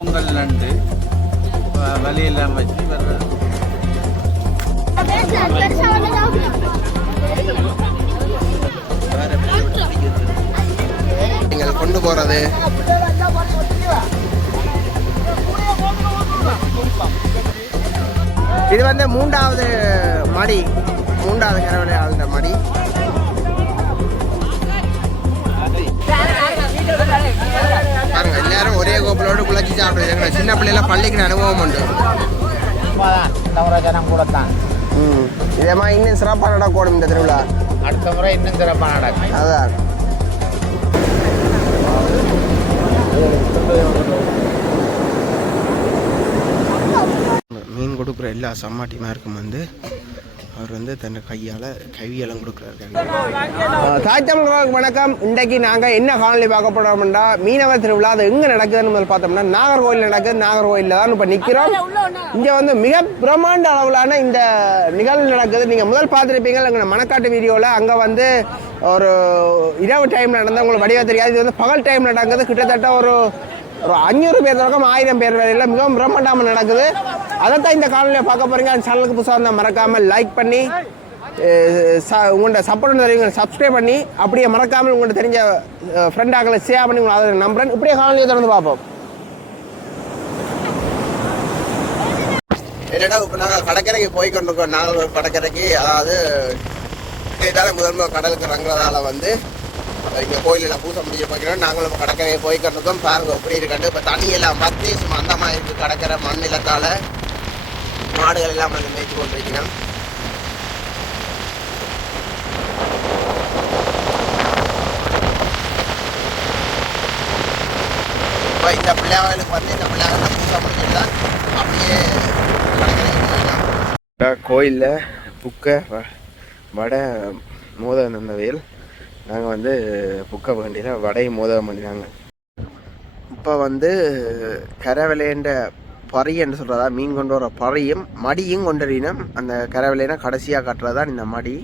பொங்கல் நண்டு வலையெல்லாம் வச்சு நீங்கள் கொண்டு போறது இது வந்து மூன்றாவது மடி, மூன்றாவது கரவலை ஆளுந்த மடி. பாருங்க எல்லாரும் ஒரே கோப்பலோடு குழச்சி சாப்பிடுறது. சின்ன பிள்ளைலாம் பள்ளிக்கு அனுபவம் உண்டு. இதே மாதிரி இன்னும் சிறப்பாக நடக்கூடும் இந்த திருவிழா. அடுத்த முறை இன்னும் சிறப்பாக நடக்கும். அதான் மீன் கொடுக்குற எல்லா சம்மாட்டிமாருக்கும் வந்து அவர் வந்து தன் கையெல்லாம் கொடுக்குறாரு. தாய் தமிழர்களுக்கு வணக்கம். இன்றைக்கு நாங்கள் என்ன காணொலி பார்க்க போகிறோம்னா மீனவர் திருவிழா அது எங்கே நடக்குதுன்னு முதல் பார்த்தோம்னா நாகர்கோவில் நடக்குது. நாகர்கோவிலில் தான் இப்போ நிற்கிறோம். இங்கே வந்து மிக பிரமாண்ட அளவிலான இந்த நிகழ்வு நடக்குது. நீங்கள் முதல் பார்த்துருப்பீங்க எங்கள் மணக்காட்டு வீடியோவில். அங்கே வந்து ஒரு இரவு டைமில் நடந்தால் உங்களுக்கு வடிவாக தெரியாது. இது வந்து பகல் டைம் நடக்குது. கிட்டத்தட்ட ஒரு 500 பேர் தொடக்கம் 1000 பேர் வரையில் மிகவும் பிரம்மாண்டமாக நடக்குது. அதைத்தான் இந்த காணொலியில் பார்க்க போகிறீங்க. அந்த சேனலுக்கு புதுசாக இருந்தால் மறக்காமல் லைக் பண்ணி உங்கள்கிட்ட சப்போர்ட் தெரியுங்க சப்ஸ்கிரைப் பண்ணி அப்படியே மறக்காமல் உங்கள்கிட்ட தெரிஞ்ச ஃப்ரெண்டாக்களை ஷேர் பண்ணி உங்களை அதை நம்புறேன். இப்படியே காணொலியை தொடர்ந்து பார்ப்போம். என்னடா இப்போ நாங்கள் கடற்கரைக்கு போய் கொண்டிருக்கோம். நாங்கள் கடற்கரைக்கு அதாவது முதல்ல கடலுக்கு இறங்குறதால வந்து இங்கே கோயிலெல்லாம் பூசை முடிஞ்ச பார்க்கிறோம். நாங்களும் இப்போ கடற்கரையை போய் கொண்டிருக்கோம். பாருங்க எப்படி இருக்காண்டு. இப்போ தண்ணியெல்லாம் பற்றி சும்மா அந்த மாதிரி இருக்குது. கடற்கரை மண்ணிலத்தால் மாடுகள் எல்லாம் வந்து மேய்ச்சி கொண்டிருக்கணும். இப்போ இந்த பிள்ளையாவலுக்கு வந்து இந்த பிள்ளையாவல பூசை முடிஞ்சுட்டு தான் அப்படியே கடற்கரைக்கு போயிடலாம். கோயிலில் புக்கை வடை மோதம் வந்தவையில் நாங்கள் வந்து புக்க வேண்டியில் வடையும் மோதகம் பண்ணினாங்க. இப்போ வந்து கரவலைன்ற பறின்னு சொல்கிறதா மீன் கொண்டு வர பறியும் மடியும் கொண்டுறினோம். அந்த கரவலைனா கடைசியாக கட்டுறதான் இந்த மடி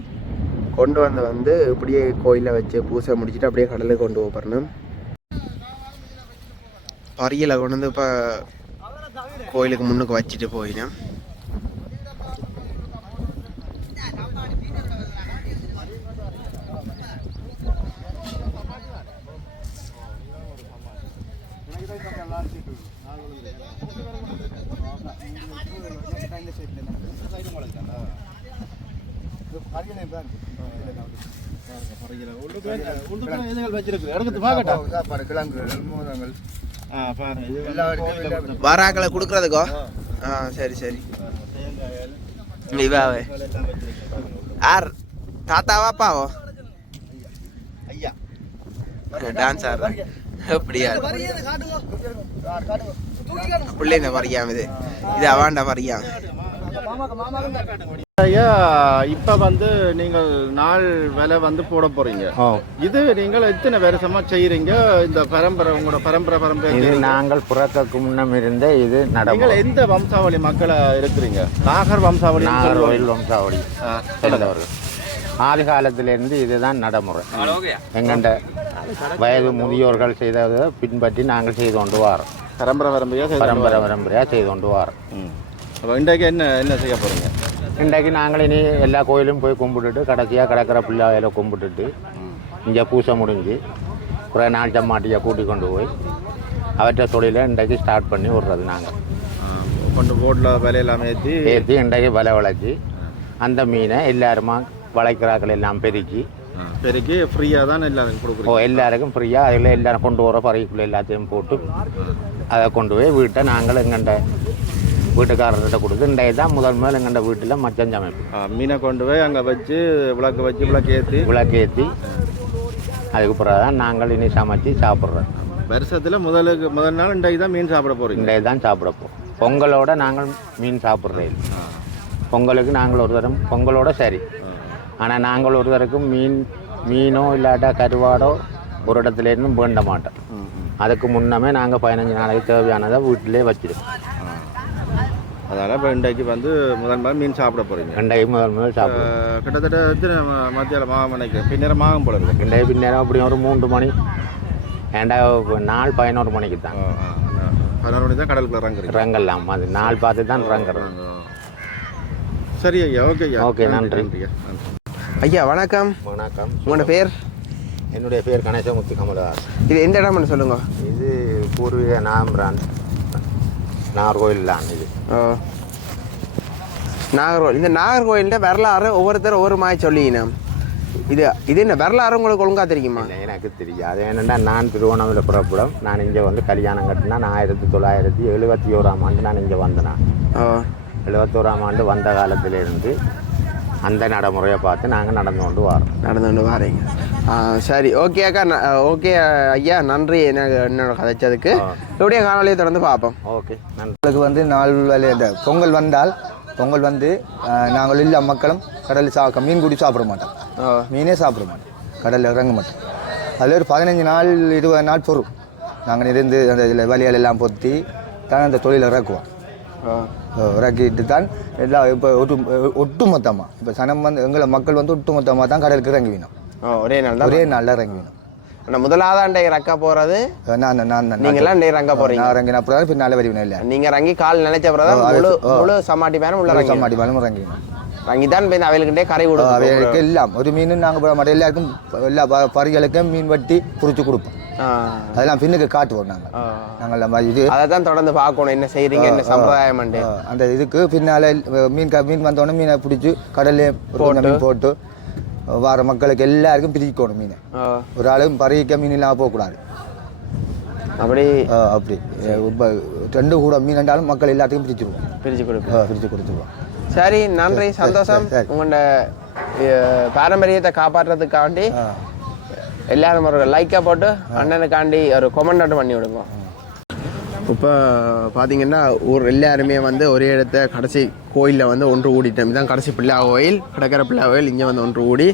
கொண்டு வந்து இப்படியே கோயிலில் வச்சு பூசை முடிச்சுட்டு அப்படியே கடலுக்கு கொண்டு போகிறணும். பறியில் கொண்டு வந்து இப்போ கோயிலுக்கு முன்னுக்கு வச்சுட்டு போயினோம். வராக்களை கொடுக்கறதுக்கோ சரி சரி. இவாவே யார் தாத்தாவா அப்பாவோ? ஐயா டான்ஸ் ஆடுறேன் அப்படியா? பிள்ளைங்க வரையாம இது அவாண்டா வரையாம. இப்ப வந்து நீங்கள் நாள் வேலை வந்து போட போறீங்க. இது நீங்கள் எத்தனை வருஷமா செய்யறீங்க? இந்த பரம்பரை உங்களோட பரம்பரை இது நாங்கள் புறத்துக்கு முன்னம் இருந்த இது நீங்கள் எந்த வம்சாவளி மக்களா இருக்கிறீங்க? நாகர் வம்சாவளி, நாகர்கோவில் வம்சாவளி சேர்ந்தவர்கள். ஆதி காலத்திலிருந்து இதுதான் நடைமுறை. எங்கண்ட வயது முதியோர்கள் செய்ததை பின்பற்றி நாங்கள் செய்து கொண்டு வரோம். பரம்பரையாக செய்து கொண்டு வரோம். இன்றைக்கு என்ன செய்ய போறீங்க? இன்றைக்கு நாங்கள் இனி எல்லா கோயிலும் போய் கும்பிட்டுட்டு கடைசியாக கடற்கரை பிள்ளையில கும்பிட்டுட்டு இங்கே பூசை முடிஞ்சு குறை நாள் சம்மாட்டியை கூட்டி கொண்டு போய் அவற்றை தொழிலை இன்றைக்கு ஸ்டார்ட் பண்ணி விடுறது. நாங்கள் கொண்டு போட்டில் விலையெல்லாம் ஏற்றி இன்றைக்கு விலை விளைச்சி அந்த மீனை எல்லாருமா வளைக்கிறாக்கள் எல்லாம் பெருக்கி ஃப்ரீயாக தான் எல்லாருக்கும் கொடுக்குறோம். எல்லாருக்கும் ஃப்ரீயாக அதில் எல்லாரும் கொண்டு வர பறவைக்குள்ளே எல்லாத்தையும் போட்டு அதை கொண்டு போய் வீட்டை நாங்கள் எங்கண்ட வீட்டுக்காரர்கிட்ட கொடுத்து இன்றைக்கு தான் முதல் எங்கண்ட வீட்டில் மச்சம் சமைப்போம். மீனை கொண்டு போய் அங்கே வச்சு விளக்கு ஏற்றி அதுக்கு பிறகு தான் நாங்கள் இனி சமைச்சு சாப்பிட்றோம். வருஷத்தில் முதல் நாள் இன்றைக்கு தான் மீன் சாப்பிட போகிறோம். இன்றைக்கு தான் சாப்பிட போகிறோம். பொங்கலோட நாங்கள் மீன் சாப்பிட்றோம். பொங்கலுக்கு நாங்கள் ஒரு தரம் பொங்கலோட சரி. ஆனால் நாங்கள் ஒரு தரக்கும் மீனோ இல்லாட்டா கருவாடோ ஒரு இடத்துலேருந்தும் வேண்ட மாட்டோம். அதுக்கு முன்னமே நாங்கள் 15 நாளைக்கு தேவையானதை வீட்டிலே வச்சிடுவோம். அதனால் இப்போ இன்றைக்கு வந்து முதல் மீன் சாப்பிட போகிறீங்க. இன்றைக்கு முதல் சாப்பிடுவோம். கிட்டத்தட்ட மத்தியானம் மாகம் நினைக்கிறேன். பின்னேரம் மாகம் போல இருக்கு. இன்றைக்கு பின்னேரம் அப்படி ஒரு 3 மணி. ஏண்டா நாள் 11 மணிக்கு தான். 11 மணி தான் கடலுக்குள்ள இறங்குறீங்க. இறங்கலாம், அது நாள் பார்த்து தான் இறங்குறோம். சரி ஐயா, ஓகே ஐயா. ஓகே, நன்றி. ஐயா வணக்கம். வணக்கம். உங்களோட பேர்? என்னுடைய பேர் கணேசமுத்து கமலதாஸ். இது எந்த இடம்னு சொல்லுங்க. இது பூர்வீக நாகர்கோவில் தான். இது நாகர்கோவில். இந்த நாகர்கோவில்கிட்ட வரலாறு ஒவ்வொருத்தர் ஒவ்வொரு மாதிரி சொல்லிக்கணும். இது என்ன வரலாறு உங்களுக்கு ஒழுங்காக தெரியுமா? இல்லை, எனக்கு தெரியாது. ஏன்னா நான் திருவோணமலை புறப்படும். நான் இங்கே வந்து கல்யாணம் கட்டினா 1971ஆம் ஆண்டு நான் இங்கே வந்தேன். 71ஆம் ஆண்டு வந்த காலத்திலேருந்து அந்த நடைமுறையை பார்த்து நாங்கள் நடந்து கொண்டு வரீங்க. சரி, ஓகே அக்கா. ஓகே ஐயா, நன்றி என்னோட கதைச்சதுக்கு. எப்படியே காணொலியை தொடர்ந்து பார்ப்போம். ஓகே, நன்றி. எங்களுக்கு வந்து நாள் பொங்கல் வந்தால் பொங்கல் வந்து நாங்கள் எல்லா மக்களும் கடலில் மீன் கூடி சாப்பிட மாட்டோம். மீனே சாப்பிட மாட்டோம், கடலில் இறங்க மாட்டோம். அதில் ஒரு 15 நாள் 20 நாள் பொறும் நாங்கள் இருந்து அந்த இதில் வலிகள் எல்லாம் பொத்தி தான் அந்த தொழிலை இறக்குவோம். இறக்கிட்டு தான் எல்லாம் இப்போ ஒட்டுமொத்தமாக இப்போ சனம் வந்து எங்களை மக்கள் வந்து ஒட்டுமொத்தமாக தான் கடலுக்கு இறங்கி வேணும். ஒரே நாளில் இறங்கி வேணும். முதலாவது ரக்க போறது நீங்களாம் ரங்க போறீங்க. நான் இறங்கின அப்புறம் பின்னால வருவேன். இல்லை, நீங்க இறங்கி கால் நினைச்ச அப்புறம் முழு சமாட்டி பேரும் உள்ள சமாட்டி பேரும் இறங்கி ரங்கிதான் போய் அவைகளுக்கிட்டே கரை விடும். அவைகளுக்கு எல்லாம் ஒரு மீன் நாங்கள் போட மாட்டோம். எல்லாருக்கும் எல்லா பறிகளுக்கும் மீன் வெட்டி புரிச்சு கொடுப்போம். அதெல்லாம் பின்னுக்கு காட்டுவோம். நாங்கள் இது அதை தான் தொடர்ந்து பார்க்கணும், என்ன செய்யறீங்க, என்ன சம்பிரதாயம். அந்த இதுக்கு பின்னால மீன் வந்தோடனே மீனை பிடிச்சி கடல்லே மீன் போட்டு வர மக்களுக்கு எல்லாருக்கும் பிரிக்கணும் மீனை. ஒரு ஆளும் பறிக்க மீன் இல்லாமல் போகக்கூடாது. அப்படி ரெண்டு கூட மீன் ரெண்டாலும் மக்கள் எல்லாத்துக்கும் பிரிச்சு கொடுத்துருவோம். சரி, நன்றி, சந்தோஷம். உங்களோட பாரம்பரியத்தை காப்பாற்றுறதுக்காண்டி எல்லாரும் ஒரு லைக்கை போட்டு அண்ணனுக்காண்டி ஒரு கொமெண்ட் பண்ணி விடுங்க. இப்போ பார்த்தீங்கன்னா ஊர் எல்லாருமே வந்து ஒரே இடத்த கடைசி கோயிலில் வந்து ஒன்று கூடிட்டோம். இதுதான் கடைசி பிள்ளை கோயில், கிடக்கிற பிள்ளை கோயில். இங்கே வந்து ஒன்று கூடி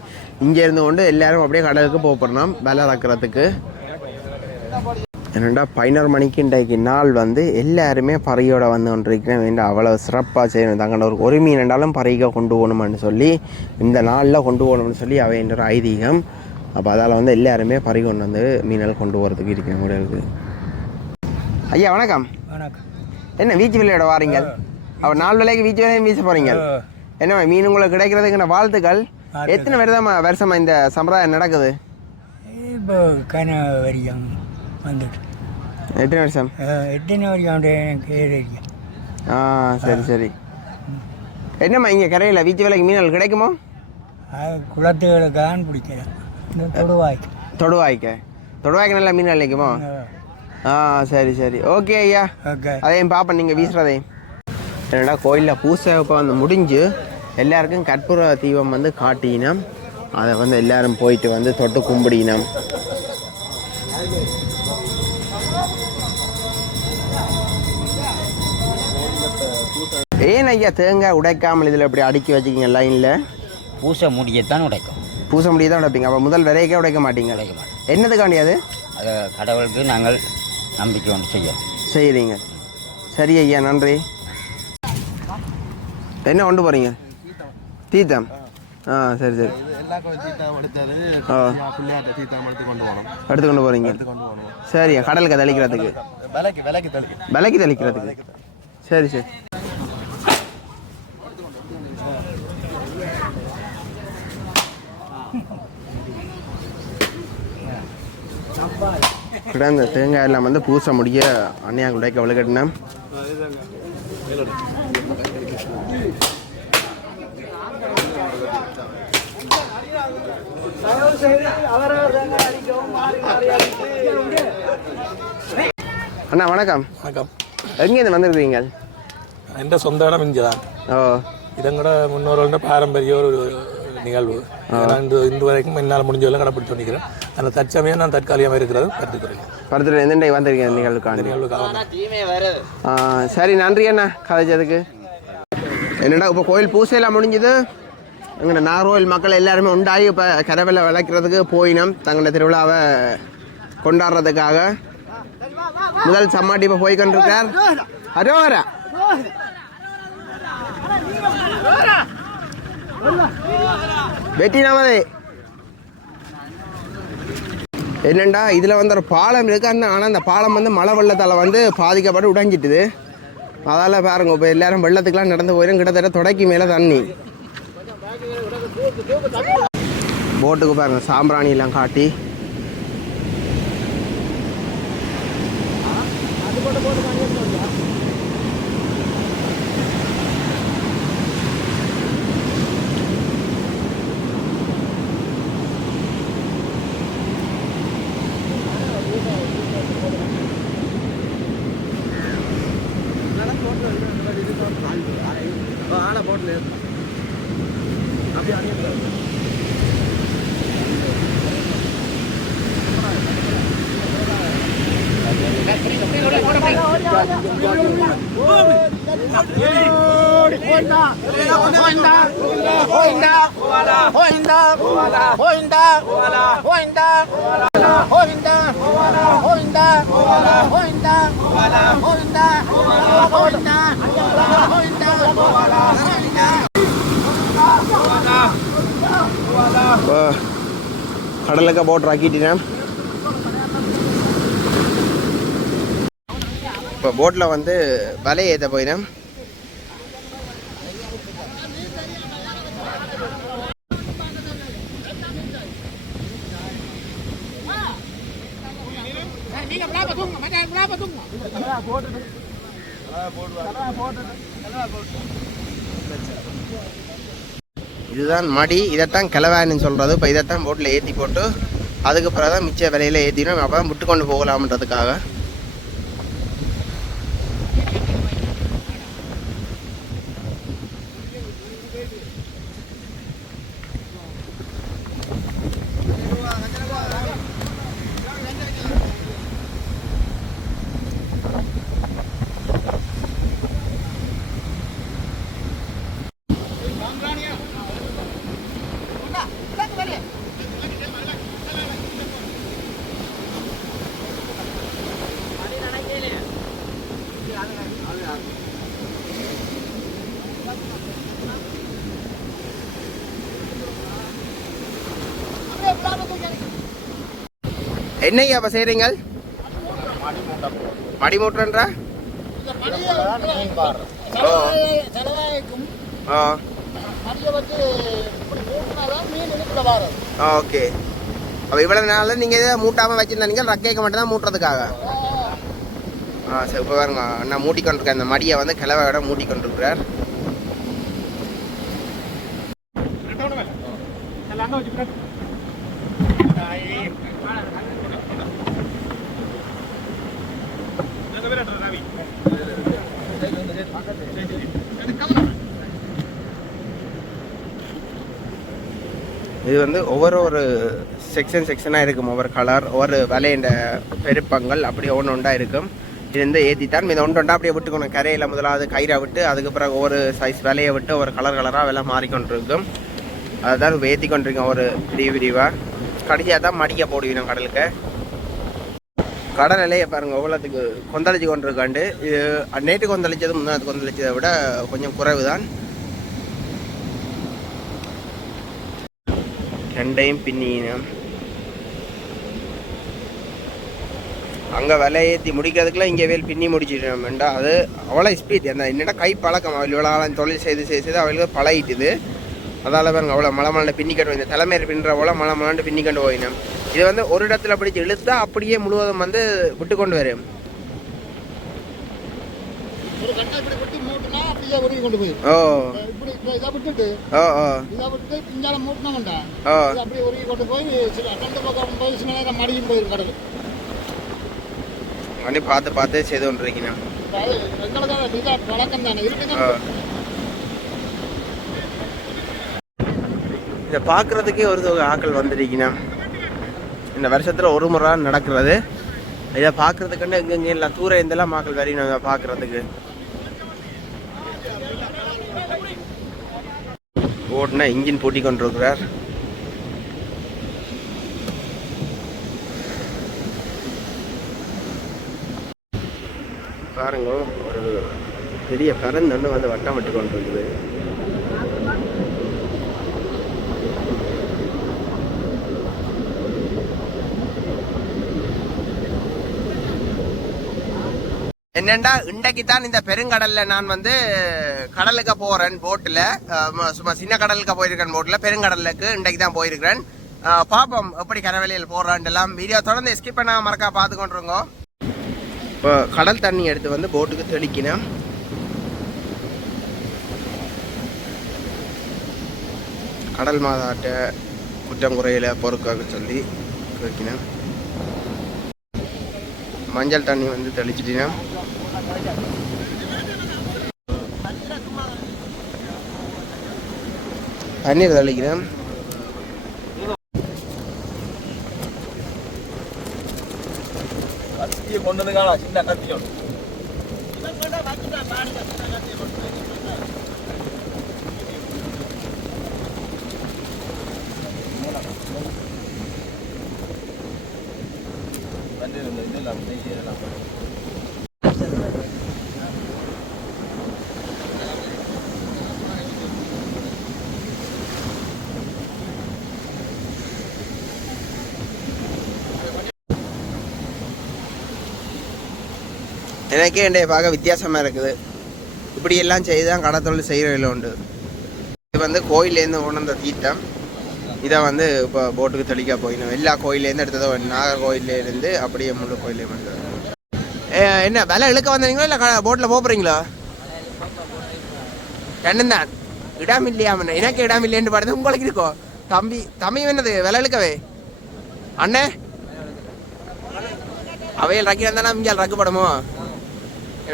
இங்கே இருந்து கொண்டு எல்லாரும் அப்படியே கடலுக்கு போகிறோம் வேலை இறக்குறதுக்கு. என்னென்னா 11 மணிக்கு இன்றைக்கு நாள் வந்து எல்லாருமே பறையோட வந்து கொண்டிருக்கிறேன். வேண்டாம், அவ்வளோ சிறப்பாக செய்யணும். தாங்க ஒரு மீன் ரெண்டாலும் பறைக்க கொண்டு போகணும்னு சொல்லி இந்த நாளில் கொண்டு போகணும்னு சொல்லி அவைன்ற ஒரு ஐதீகம். அப்போ அதால் வந்து எல்லாருமே பறி கொண்டு வந்து மீனல் கொண்டு போகிறதுக்கு இருக்கேன் முடியாது. ஐயா வணக்கம். வணக்கம். என்ன வீச்சு விளையாட வாரீங்க? அப்போ 4 வேளைக்கு வீச்சு வேலையும் வீச போகிறீங்க. என்ன மீன் உங்களுக்கு கிடைக்கிறதுக்கு வாழ்த்துக்கள். எத்தனை வருஷமா இந்த சம்பிரதாயம் நடக்குது? இப்போ வரைக்கும் வந்துட்டு எத்தனை வருஷம்? எத்தனை வரைக்கும் எனக்கு. சரி சரி. என்னம்மா இங்கே கரையில் வீச்சு வேலைக்கு மீனல் கிடைக்குமோ? குளத்துகளுக்காக பிடிக்கிறேன். தொடுவாய்க்கு நல்லா மீன் கிடைக்குமோ? சரி சரி, ஓகே ஐயா. அதையும் பார்ப்பேன் நீங்கள் வீசுறதையும். என்னடா கோயிலில் பூசை இப்போ வந்து முடிஞ்சு எல்லாருக்கும் கற்பூர தீபம் வந்து காட்டினோம். அதை வந்து எல்லாரும் போயிட்டு வந்து தொட்டு கும்பிடினோம். ஏன் ஐயா தேங்காய் உடைக்காமல் இதில் இப்படி அடுக்கி வச்சுக்கிங்க லைனில்? பூசை முடியத்தான் உடைக்கும். பூசை முடிய தான் உடைப்பீங்க. அப்போ முதல் விரைக்கே உடைக்க மாட்டீங்க? என்னதுக்காண்டி அது? அதை கடவுளுக்கு நாங்கள் நம்பிக்கை ஒன்று செய்கிறீங்க. சரி ஐயா, நன்றி. என்ன கொண்டு போகிறீங்க? தீர்த்தம். சரி சரி. எடுத்து கொண்டு போகிறீங்க. சரியா, கடலுக்கு தெளிக்கிறதுக்கு? விலைக்கு தெளிக்கிறதுக்கு. சரி சரி. இந்த தேங்காய் எல்லாம் வந்து பூசை முடிய அன்னையாக உடைக்க விளக்கட்டினேன். அண்ணா வணக்கம். வணக்கம். எங்கேருந்து வந்துருக்கீங்க? என் சொந்த இடம் இங்கே தான். இதங்கூட முன்னோர்களோட பாரம்பரிய ஒரு நிகழ்வு. இந்த வரைக்கும் என்னால் முடிஞ்சவெல்லாம் கடைப்பிடிச்சு பண்ணிக்கிறேன். அதில் தற்சமயம் நான் தற்காலிகமாக இருக்கிறது பருத்துறை எந்த வந்திருக்கேன் நிகழ்வுக்காக. சரி, நன்றி அண்ணா கதைச்சதுக்கு. என்னடா இப்போ கோயில் பூசையெல்லாம் முடிஞ்சுது. எங்கள் நாகர்கோவில் மக்கள் எல்லாருமே உண்டாகி இப்போ கரவெல்ல விளக்கிறதுக்கு போயினோம். தங்களோட திருவிழாவை கொண்டாடுறதுக்காக. முதல் சம்மாட்டி இப்போ போய் கொண்டிருக்கார். அரோரா வெட்டி நமதே. என்னென்னா இதில் வந்து ஒரு பாலம் இருக்குது ஆனால் அந்த பாலம் வந்து மழை வெள்ளத்தால் வந்து பாதிக்கப்பட்டு உடைஞ்சிட்டுது. அதால் பாருங்க இப்போ எல்லோரும் வெள்ளத்துக்கெலாம் நடந்து போயிடும். கிட்டத்தட்ட தொடக்கி மேலே தண்ணி. போட்டுக்கு பாருங்க சாம்பிராணியெல்லாம் காட்டி கடலுக்கு போட் ராக்கிட்டேன். இப்போ போட்டில் வந்து வலையை ஏற்ற போயிடும். இதுதான் மடி, இதைத்தான் கிளவான்னு சொல்கிறது. இப்போ இதைத்தான் போட்டில் ஏற்றி போட்டு அதுக்கு பிறகு தான் மிச்ச விலையில் ஏற்றிடும். அப்போ தான் விட்டு கொண்டு போகலாம்ன்றதுக்காக. என்னையா அப்போ செய்கிறீங்க? மடி மூட்டுறா? ஓகே. அப்போ இவ்வளோ நாளில் நீங்கள் இதை மூட்டாமல் வச்சுருந்தீங்க, ரக்கைக்கு மட்டும் தான் மூட்டுறதுக்காக. சரி, இப்போ பாருங்க நான் மூட்டிக்கொண்டிருக்கேன். அந்த மடியை வந்து கிளவை இடம் மூட்டிக்கொண்டிருக்கிறார். இது வந்து ஒவ்வொரு செக்ஷனாக இருக்கும். ஒவ்வொரு கலர், ஒவ்வொரு விலையின்ற பெருப்பங்கள் அப்படி ஒன்று ஒன்றா இருக்கும். இது வந்து ஏற்றித்தான் இதை ஒன்று ஒன்றா அப்படியே விட்டுக்கணும். கரையில் முதலாவது கயிறை விட்டு அதுக்கு பிறகு ஒவ்வொரு சைஸ் விலையை விட்டு ஒரு கலராக விலை மாறிக்கொண்டிருக்கும். அதுதான் இப்போ ஏற்றி கொண்டிருக்கோம் ஒரு விரிவாக. கடைசியாக தான் மடிக்க போடுவீங்க கடலுக்கு. கடல் நிலையை பாருங்கள் எவ்வளோத்துக்கு கொந்தளிச்சு கொண்டிருக்காண்டு. இது நேற்று கொந்தளிச்சது முன்னாடி கொந்தளிச்சதை விட கொஞ்சம் குறைவு தான். ரெண்டையும் பின்னினோம். அங்கே விலை ஏற்றி முடிக்கிறதுக்குலாம் இங்கே வேல் பின்னி முடிச்சிட்டோம்டா. அது அவ்வளோ ஸ்பீட். அந்த என்னடா கை பழக்கம் அவள் இவ்வளோ தொழில் செய்து அவளுக்கு பழகிட்டுது. அதால் பாருங்க அவ்வளோ மலை பின்னிக்கட்டு போய் இந்த தலைமையை பின்னுற அவ்வளோ மலை பின்னிக்கண்டு போயினோம். இது வந்து ஒரு இடத்துல பிடிச்சி இழுத்தா அப்படியே முழுவதும் வந்து விட்டு கொண்டு வரும். ஓ ஓ ஓ அப்படி பார்த்து செய்து கொண்டிருக்கீங்க. இதை பார்க்குறதுக்கே ஒரு ஆக்கள் வந்துருக்கீங்க. இந்த வருஷத்தில் ஒரு முறை நடக்கிறது. இதை பார்க்குறதுக்குன்னு எங்கெங்கே எல்லாம் தூரம் இருந்தெல்லாம் மக்கள் வரணும் இதை பார்க்குறதுக்கு. ஓட்டுனா இன்ஜின் பூட்டி கொண்டிருக்கிறார். பாருங்க ஒரு பெரிய பரந்தொன்று வந்து வட்டம் விட்டு கொண்டிருக்குது. என்னண்டா இன்றைக்கு தான் இந்த பெருங்கடல்ல நான் வந்து கடலுக்கு போறேன் போட்டில், சும்மா சின்ன கடலுக்கு போயிருக்கேன் போட்டில், பெருங்கடலுக்கு இன்றைக்கு தான் போயிருக்கிறேன். பாப்போம் எப்படி கரவெளியில் போடுறான் எல்லாம். வீடியோ தொடர்ந்து ஸ்கிப் பண்ணாம மறக்கா பார்த்து கொண்டிருக்கோம். இப்போ கடல் தண்ணி எடுத்து வந்து போட்டுக்கு தெளிக்கணும். கடல் மாதாட்ட குற்றம் குறையில பொறுக்காக சொல்லி வைக்கணும். மஞ்சள் தண்ணி வந்து தெளிச்சிட்டீங்கன்னா தண்ணீர் தெளிக்கிறேன். கொண்டு வந்து சின்ன கத்தியும் எனக்கே என்னைய பார்க்க வித்தியாசமாக இருக்குது. இப்படி எல்லாம் செய்து தான் கடத்தொழில் செய்கிறவர்கள் உண்டு. இது வந்து கோயிலேருந்து உணர்ந்த தீட்டம். இதை வந்து இப்போ போட்டுக்கு தெளிக்க போயிடணும். எல்லா கோயிலேருந்து எடுத்ததோ நாகர்கோயிலேருந்து அப்படியே முழு கோயிலே வந்து என்ன விலை இழுக்க வந்தீங்களா இல்லை போட்டில் போகிறீங்களா? ரெண்டும் தான். இடம் இல்லையாமண்ணே, எனக்கு இடம் இல்லைன்னு பாடுது. உங்களுக்கு இருக்கோ தம்பி? தம்பி என்னது விலை இழுக்கவே அண்ணே? அவையில் ரக்கி வந்தானா இங்கே ரக்குப்படமோ?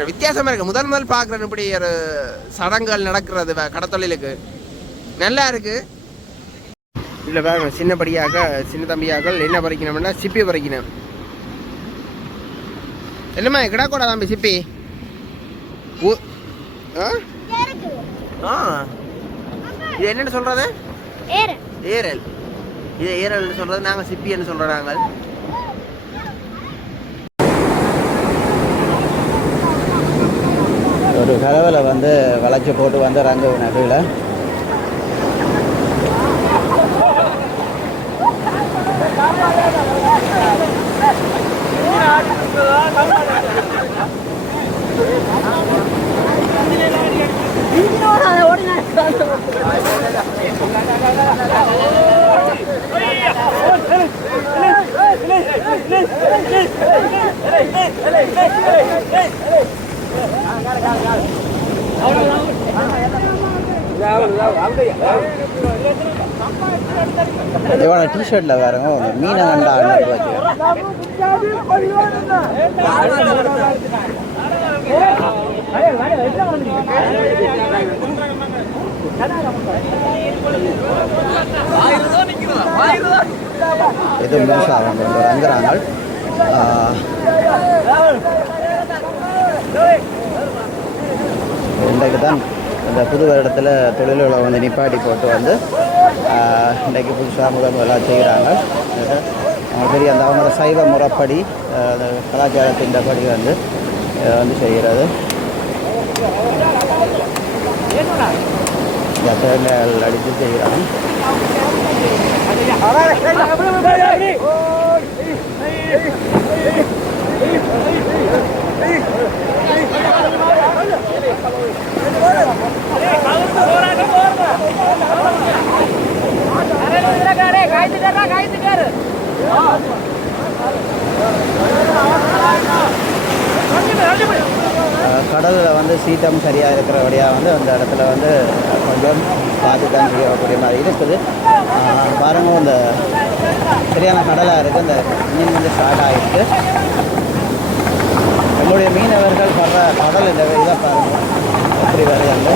வித்தியாசமாக இருக்குது. முதல் பார்க்குறேன் இப்படி ஒரு சடங்குகள் நடக்கிறது கடத்தொழிலுக்கு. நல்லா இருக்குது. இல்லை பாருங்க, சின்ன தம்பியாக என்ன பறிக்கணும்னா சிப்பி பறிக்கணும். இல்லைம்மா கிடா கூட தம்பி சிப்பி. இது என்னென்னு சொல்கிறது? ஏரல். இது ஏரல்னு சொல்கிறது, நாங்கள் சிப்பின்னு சொல்கிறோம். நாங்கள் ஒரு கலவையில் வந்து வளைச்சி போட்டு வந்து ரங்க நடுவில் இவன டிஷர்ட்ல பாருங்க மீனை கண்டா இது முழுசா அவங்க ரங்குறாங்க. இன்றைக்கு தான் இந்த புது வருடத்தில் தொழில்களை வந்து நிப்பாட்டி போட்டு வந்து இன்றைக்கு புதுசாக முதலாம் செய்கிறாங்க. பெரிய அந்த அவங்களோட சைவ முறைப்படி அந்த கலாச்சாரத்தின் படி வந்து செய்கிறது. தேங்காய்கள் அடித்து செய்கிறாங்க. கடலில் வந்து சீட்டம் சரியாக இருக்கிறபடியாக வந்து அந்த இடத்துல வந்து கொஞ்சம் பார்த்து தான் செய்யக்கூடிய மாதிரி இருக்குது. பாருங்க, இந்த சரியான கடலாக இருக்குது. அந்த மீன் வந்து ஸ்டார்ட் ஆகிருக்கு. நம்முடைய மீனவர்கள் படுற கடல் இந்த இதை பாருங்கள் எப்படி வரையாங்க.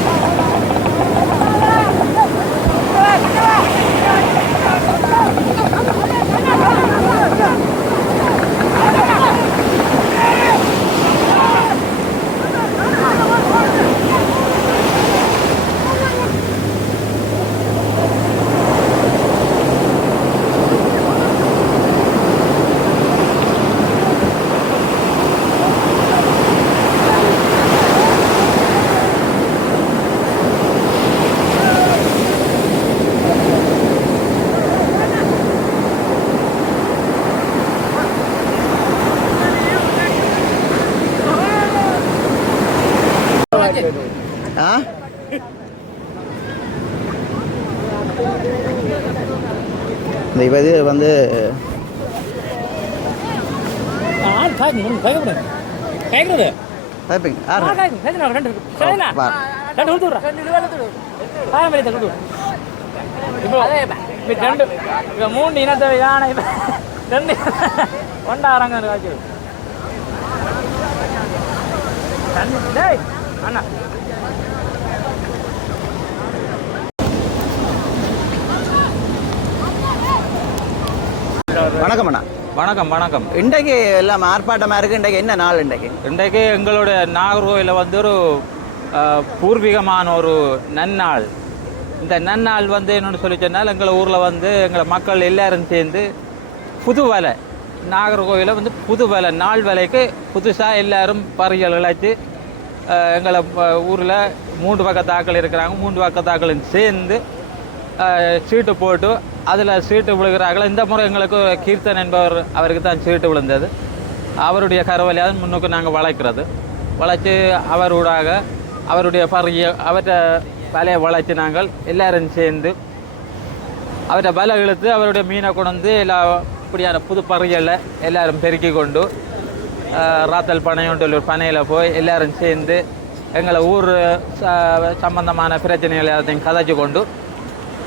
ஆ இந்த இது வந்து டைப்பிங் மூணு இனத்தை யானை ரெண்டு கொண்டாடுறாங்க காய்ச்சி அண்ணா வணக்கம் அண்ணா. வணக்கம் வணக்கம். இன்றைக்கு எல்லாம் ஆர்ப்பாட்டமாக இருக்குது. இன்றைக்கு என்ன நாள்? இன்றைக்கு எங்களுடைய நாகர்கோவிலில் வந்து ஒரு பூர்வீகமான ஒரு நன்னாள். இந்த நன்னாள் வந்து என்னென்னு சொல்லி சொன்னால் எங்கள் ஊரில் வந்து எங்களை மக்கள் எல்லாரும் சேர்ந்து புது வேலை நாகர்கோவிலில் வந்து புது வேலை நாள் வேலைக்கு புதுசாக எல்லாரும் பறிகள் இழைச்சி எங்களை ஊரில் 3 பக்கத்தாக்கள் இருக்கிறாங்க. 3 பக்கத்தாக்களும் சேர்ந்து சீட்டு போட்டு அதில் சீட்டு விழுகிறார்கள். இந்த முறை எங்களுக்கு கீர்த்தன் என்பவர் அவருக்கு தான் சீட்டு விழுந்தது. அவருடைய கரவலையாவது முன்னுக்கு நாங்கள் வளைச்சி அவருடாக அவருடைய பறிய அவற்றை வலையை வளைச்சி நாங்கள் எல்லாரும் சேர்ந்து அவற்றை வலை இழுத்து அவருடைய மீனை கொண்டு எல்லா இப்படியான புது பறிகளில் எல்லாரும் பெருக்கி கொண்டு ராத்தல் பனையுண்டு ஒரு பனையில் போய் எல்லாரும் சேர்ந்து எங்களை ஊர் சம்பந்தமான பிரச்சனைகள் எல்லாத்தையும் கதைச்சி கொண்டு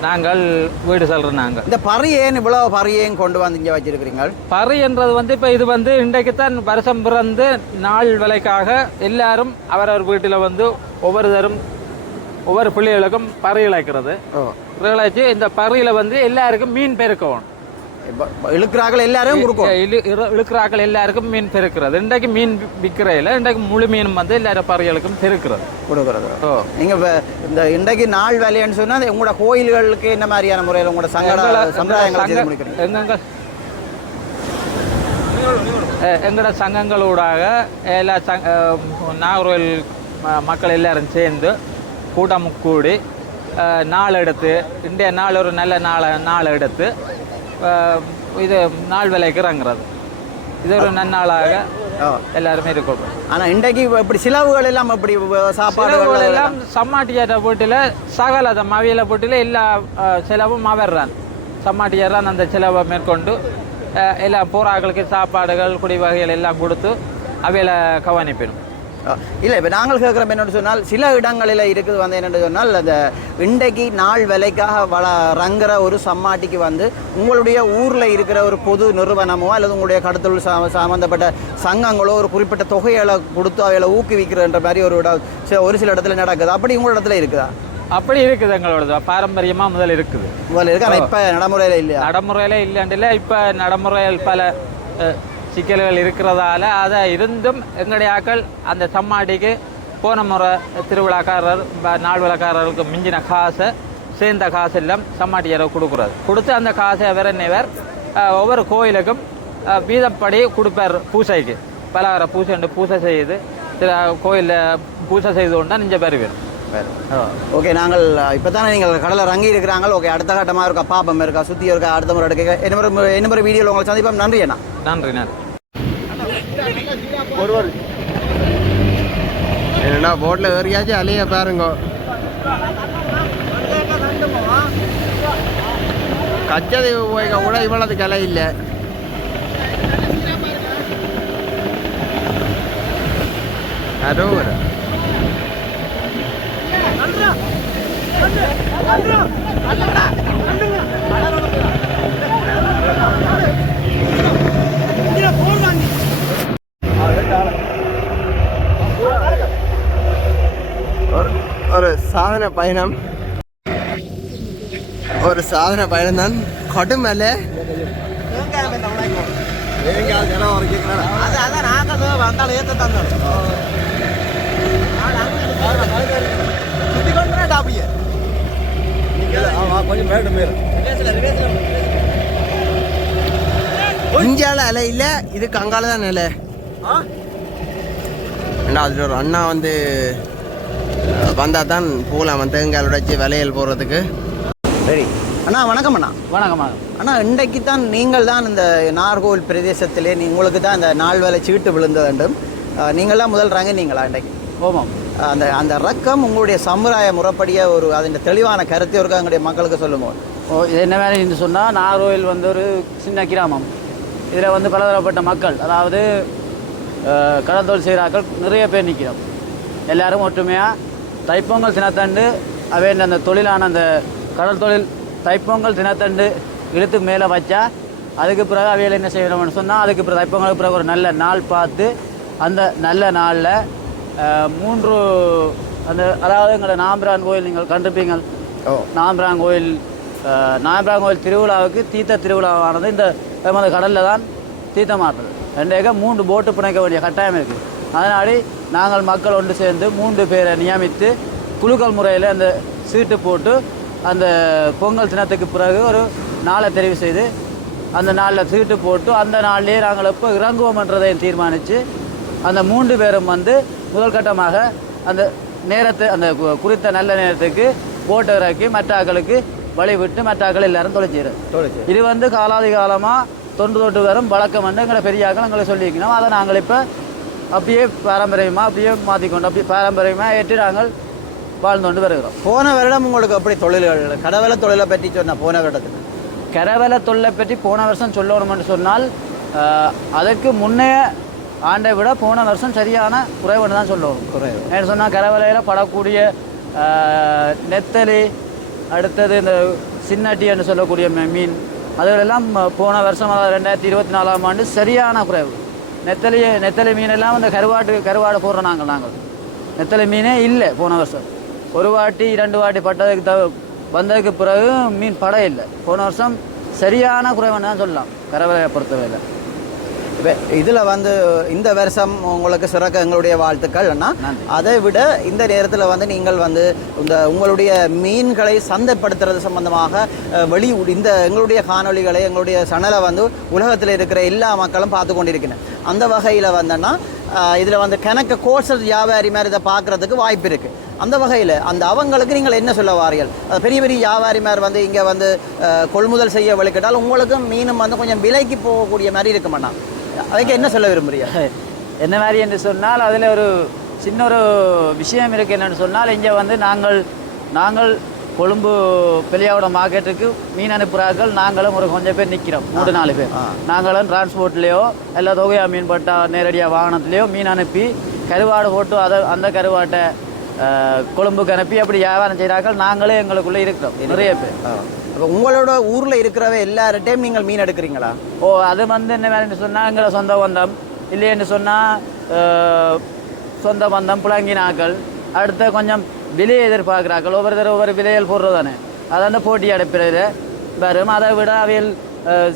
நாங்கள் வீடு செல்றோம். நாங்கள் இந்த பறியேன் இவ்வளோ பறியேன் கொண்டு வந்து இங்கே வச்சிருக்கிறீங்க. பறி என்றது வந்து இப்போ இது வந்து இன்றைக்கு தான் வருஷம் பிறந்து நாள் விலைக்காக எல்லாரும் அவரவர் வீட்டில் வந்து ஒவ்வொரு பிள்ளைகளுக்கும் பறி இழைக்கிறது. இழைச்சி இந்த பறியில் வந்து எல்லாருக்கும் மீன் பெருக்கணும். இழுக்கிறார்கள் எல்லாரும் இழுக்கிறார்கள் எல்லாருக்கும் மீன் பெருக்கிறது. இன்றைக்கு மீன் விற்கிறையில் இன்றைக்கு முழு மீனும் வந்து எல்லாரும் பறிகளுக்கும் பெருக்கிறது கொடுக்குறது. நீங்கள் இந்த இன்றைக்கு நாள் வேலைன்னு சொன்னால் உங்களோட கோயில்களுக்கு என்ன மாதிரியான முறையில் உங்களோட எங்களோட சங்கங்களூடாக எல்லா நாகர்கோவில் மக்கள் எல்லாரும் சேர்ந்து கூட்டம் கூடி நாள் எடுத்து இன்றைய நாள் ஒரு நல்ல நாள் எடுத்து இது நாள் விலைக்கு இறங்குறது. இது ஒரு நன்னாளாக எல்லாருமே இருக்கும். ஆனால் இன்றைக்கு இப்படி செலவுகள் எல்லாம் இப்படி சாப்பாடுகள் எல்லாம் சம்மாட்டியார போட்டியில் சகல மவியல போட்டியில் எல்லா செலவும் அவர்றான். சம்மாட்டியாரான் அந்த செலவை மேற்கொண்டு எல்லா போராக்களுக்கு சாப்பாடுகள் குடி வகைகள் எல்லாம் கொடுத்து அவையில் கவனிப்பிடும். இல்லை இப்போ நாங்கள் கேட்குறோம் என்னென்னு சொன்னால் சில இடங்களில் இருக்குது வந்து என்னென்னு சொன்னால் அந்த இன்றைக்கு நாள் விலைக்காக ரங்குற ஒரு சம்மாட்டிக்கு வந்து உங்களுடைய ஊரில் இருக்கிற ஒரு பொது நிறுவனமோ அல்லது உங்களுடைய கடத்தொழில் சம்மந்தப்பட்ட சங்கங்களோ ஒரு குறிப்பிட்ட தொகைகளை கொடுத்து அவைகளை ஊக்குவிக்கிறன்ற மாதிரி ஒரு சில இடத்துல நடக்குது. அப்படி உங்களோட இடத்துல இருக்குதா? அப்படி இருக்குது. எங்களோட பாரம்பரியமாக முதல் இருக்குது. ஆனால் இப்போ நடைமுறையில் இல்லையா? நடைமுறையில் இல்லைன்றில்லை. இப்போ நடைமுறையில் பல சிக்கல்கள் இருக்கிறதால அதை இருந்தும் எங்களுடைய ஆக்கள் அந்த சம்மாடிக்கு போன முறை திருவிழாக்காரர் நாள் விழாக்காரர்களுக்கு மிஞ்சின காசை சேர்ந்த காசு எல்லாம் சம்மாட்டியாரை கொடுத்து அந்த காசை வேற ஒவ்வொரு கோயிலுக்கும் வீதப்படி கொடுப்பார். பூசைக்கு பலகார பூசை செய்து கோயிலில் பூசை செய்து கொண்டா நிஞ்ச பேர் வேணும். ஓகே, நாங்கள் இப்போ தானே நீங்கள் கடலை ரங்கி இருக்கிறாங்க. ஓகே, அடுத்த கட்டமாக இருக்கா, பாப்பம் இருக்கா, சுற்றி இருக்கா, அடுத்த முறை எடுக்க என்ன மாதிரி வீடியோவில் உங்களை சந்திப்போம். நன்றி அண்ணா. நன்றி நன்றி. என்னன்னா போட்டில் ஏறியாச்சும் அலைய பாருங்க. கச்சதீவு போய் கூட இவ்வளவு கலை இல்லை. அரோவரா ஒரு சாதனை பயணம் தான். கடுமலை இஞ்சால அலை இல்லை, இது கங்கால தான் நிலை. அதுல ஒரு அண்ணா வந்து வந்தால் தான் போகலாம் தேங்காய் உடைச்சி விலையில் போகிறதுக்கு. சரி அண்ணா, வணக்கம் அண்ணா. வணக்கம் அண்ணா. இன்றைக்கு தான் நீங்கள் தான் இந்த நாகர்கோவில் பிரதேசத்திலே உங்களுக்கு தான் இந்த நாள் வேலை சீட்டு விழுந்தது. நீங்களாம் முதல் ரங்க நீங்களா இன்றைக்கு? ஓமாம். அந்த அந்த ரக்கம் உங்களுடைய சமுதாய முறைப்படிய ஒரு அதன் தெளிவான கருத்தை ஒரு எங்களுடைய மக்களுக்கு சொல்லுவோம். இது என்ன வேலைன்னு சொன்னால் நாகர்கோவில் வந்து ஒரு சின்ன கிராமம். இதில் வந்து பலதரப்பட்ட மக்கள், அதாவது கடல் தொழில் செய்கிறார்கள் நிறைய பேர் நிற்கிறோம். எல்லோரும் ஒற்றுமையாக தைப்பொங்கல் தினத்தண்டு அவையின் அந்த தொழிலான அந்த கடல் தொழில் தைப்பொங்கல் தினத்தண்டு இழுத்து மேலே வச்சா அதுக்கு பிறகு அவையில் என்ன செய்யணும்னு சொன்னால் அதுக்கு பிறகு தைப்பொங்கலுக்கு பிறகு ஒரு நல்ல நாள் பார்த்து அந்த நல்ல நாளில் 3 அந்த அதாவது எங்களை நாம்பிரான் கோயில் நீங்கள் கண்டிருப்பீங்க. நாம்பிரான் கோயில் திருவிழாவுக்கு தீர்த்த திருவிழாவானது இந்த கடலில் தான் தீர்த்தமாடுறது. 2 ஏக்கர் 3 போட்டு பிணைக்க வேண்டிய கட்டாயம் இருக்குது. அதனாடி நாங்கள் மக்கள் ஒன்று சேர்ந்து 3 பேரை நியமித்து குழுக்கள் முறையில் அந்த சீட்டு போட்டு அந்த பொங்கல் தினத்துக்கு பிறகு ஒரு நாளை தெரிவு செய்து அந்த நாளில் சீட்டு போட்டு அந்த நாள்லேயே நாங்கள் எப்போ இறங்குவோம்ன்றதையும் தீர்மானித்து அந்த 3 பேரும் வந்து முதல் கட்டமாக அந்த நேரத்தை அந்த குறித்த நல்ல நேரத்துக்கு போட்டை இறக்கி மற்றாக்களுக்கு வழி விட்டு மற்றாக்கள் எல்லாரும் தொலைச்சிடும். இது வந்து காலாதி காலமாக தொன்று வரும் வழக்கம் வந்து எங்களை பெரியாக்கள் எங்களை சொல்லியிருக்கணும். அதை நாங்கள் இப்போ அப்படியே பாரம்பரியமாக அப்படியே மாற்றிக்கொண்டு அப்படியே பாரம்பரியமாக ஏற்று நாங்கள் வாழ்ந்து கொண்டு வருகிறோம். போன வருடம் உங்களுக்கு எப்படி தொழில்கள் கடவுள தொழிலை பற்றி சொன்னால் போன வருடத்துக்கு கரவலை தொழிலை பற்றி போன வருஷம் சொல்லணும்னு சொன்னால் அதற்கு முன்னைய ஆண்டை விட போன வருஷம் சரியான குறைவுன்னு தான் சொல்லணும். குறைவு ஏன்னு சொன்னால் கரவலையில் படக்கூடிய நெத்தலி, அடுத்தது இந்த சின்னட்டி என்று சொல்லக்கூடிய மீன், அதுகளெல்லாம் போன வருஷம் அதாவது 2024ஆம் ஆண்டு சரியான குறைவு. நெத்தலி மீனெல்லாம் அந்த கருவாடு போடுறோம் நாங்கள் நெத்தலி மீனே இல்லை போன வருஷம். ஒரு வாட்டி 2 வாட்டி பட்டதுக்கு வந்ததுக்கு பிறகு மீன் படம் இல்லை. போன வருஷம் சரியான குறைவுன்னு தான் சொல்லலாம் கரவலையை பொறுத்தவரையில். இப்போ இதில் வந்து இந்த வருஷம் உங்களுக்கு சிறக்க எங்களுடைய வாழ்த்துக்கள்னா, அதை விட இந்த நேரத்தில் வந்து நீங்கள் வந்து இந்த உங்களுடைய மீன்களை சந்தைப்படுத்துறது சம்பந்தமாக இந்த எங்களுடைய காணொலிகளை எங்களுடைய சேனலை வந்து உலகத்தில் இருக்கிற எல்லா மக்களும் பார்த்து கொண்டிருக்கிறேன். அந்த வகையில் வந்தோன்னா இதில் வந்து கணக்கு கோல்சேல் வியாபாரி மாதிரி இதை பார்க்குறதுக்கு வாய்ப்பு இருக்குது. அந்த வகையில் அந்த அவங்களுக்கு நீங்கள் என்ன சொல்ல வாரீர்கள்? பெரிய பெரிய வியாபாரி மாதிரி வந்து இங்கே வந்து கொள்முதல் செய்ய வழிக்கிட்டால் உங்களுக்கும் மீனும் வந்து கொஞ்சம் விலைக்கு போகக்கூடிய மாதிரி இருக்க மாட்டான். அதுக்கு என்ன சொல்ல விரும்புறியா? என்ன மாதிரி என்று சொன்னால் அதில் ஒரு சின்ன ஒரு விஷயம் இருக்குது. என்னென்னு சொன்னால் இங்கே வந்து நாங்கள் கொழும்பு பெரியாவோட மார்க்கெட்டுக்கு மீன் அனுப்புகிறார்கள். நாங்களும் ஒரு கொஞ்சம் பேர் நிற்கிறோம், 3-4 பேர். நாங்களும் டிரான்ஸ்போர்ட்லேயோ இல்லை தொகையா மீன் பட்டா நேரடியாக வாகனத்துலேயோ மீன் அனுப்பி கருவாடு போட்டு அந்த கருவாட்டை கொழும்புக்கு அனுப்பி அப்படி வியாபாரம் செய்கிறார்கள். நாங்களே எங்களுக்குள்ளே இருக்கிறோம் நிறைய பேர். அப்போ உங்களோட ஊரில் இருக்கிறவ எல்லார்டையும் நீங்கள் மீன் எடுக்கிறீங்களா? அது வந்து என்ன வேணுன்னு சொன்னால் எங்களை சொந்த பந்தம் இல்லைன்னு சொன்னால் சொந்த பந்தம் புழங்கினாக்கள் அடுத்த கொஞ்சம் விலையை எதிர்பார்க்குறாக்கள். ஒவ்வொரு விலையில் போடுறது தானே, அதை அந்த போட்டி அடைப்பிறது வரும். அதை விட அவையில்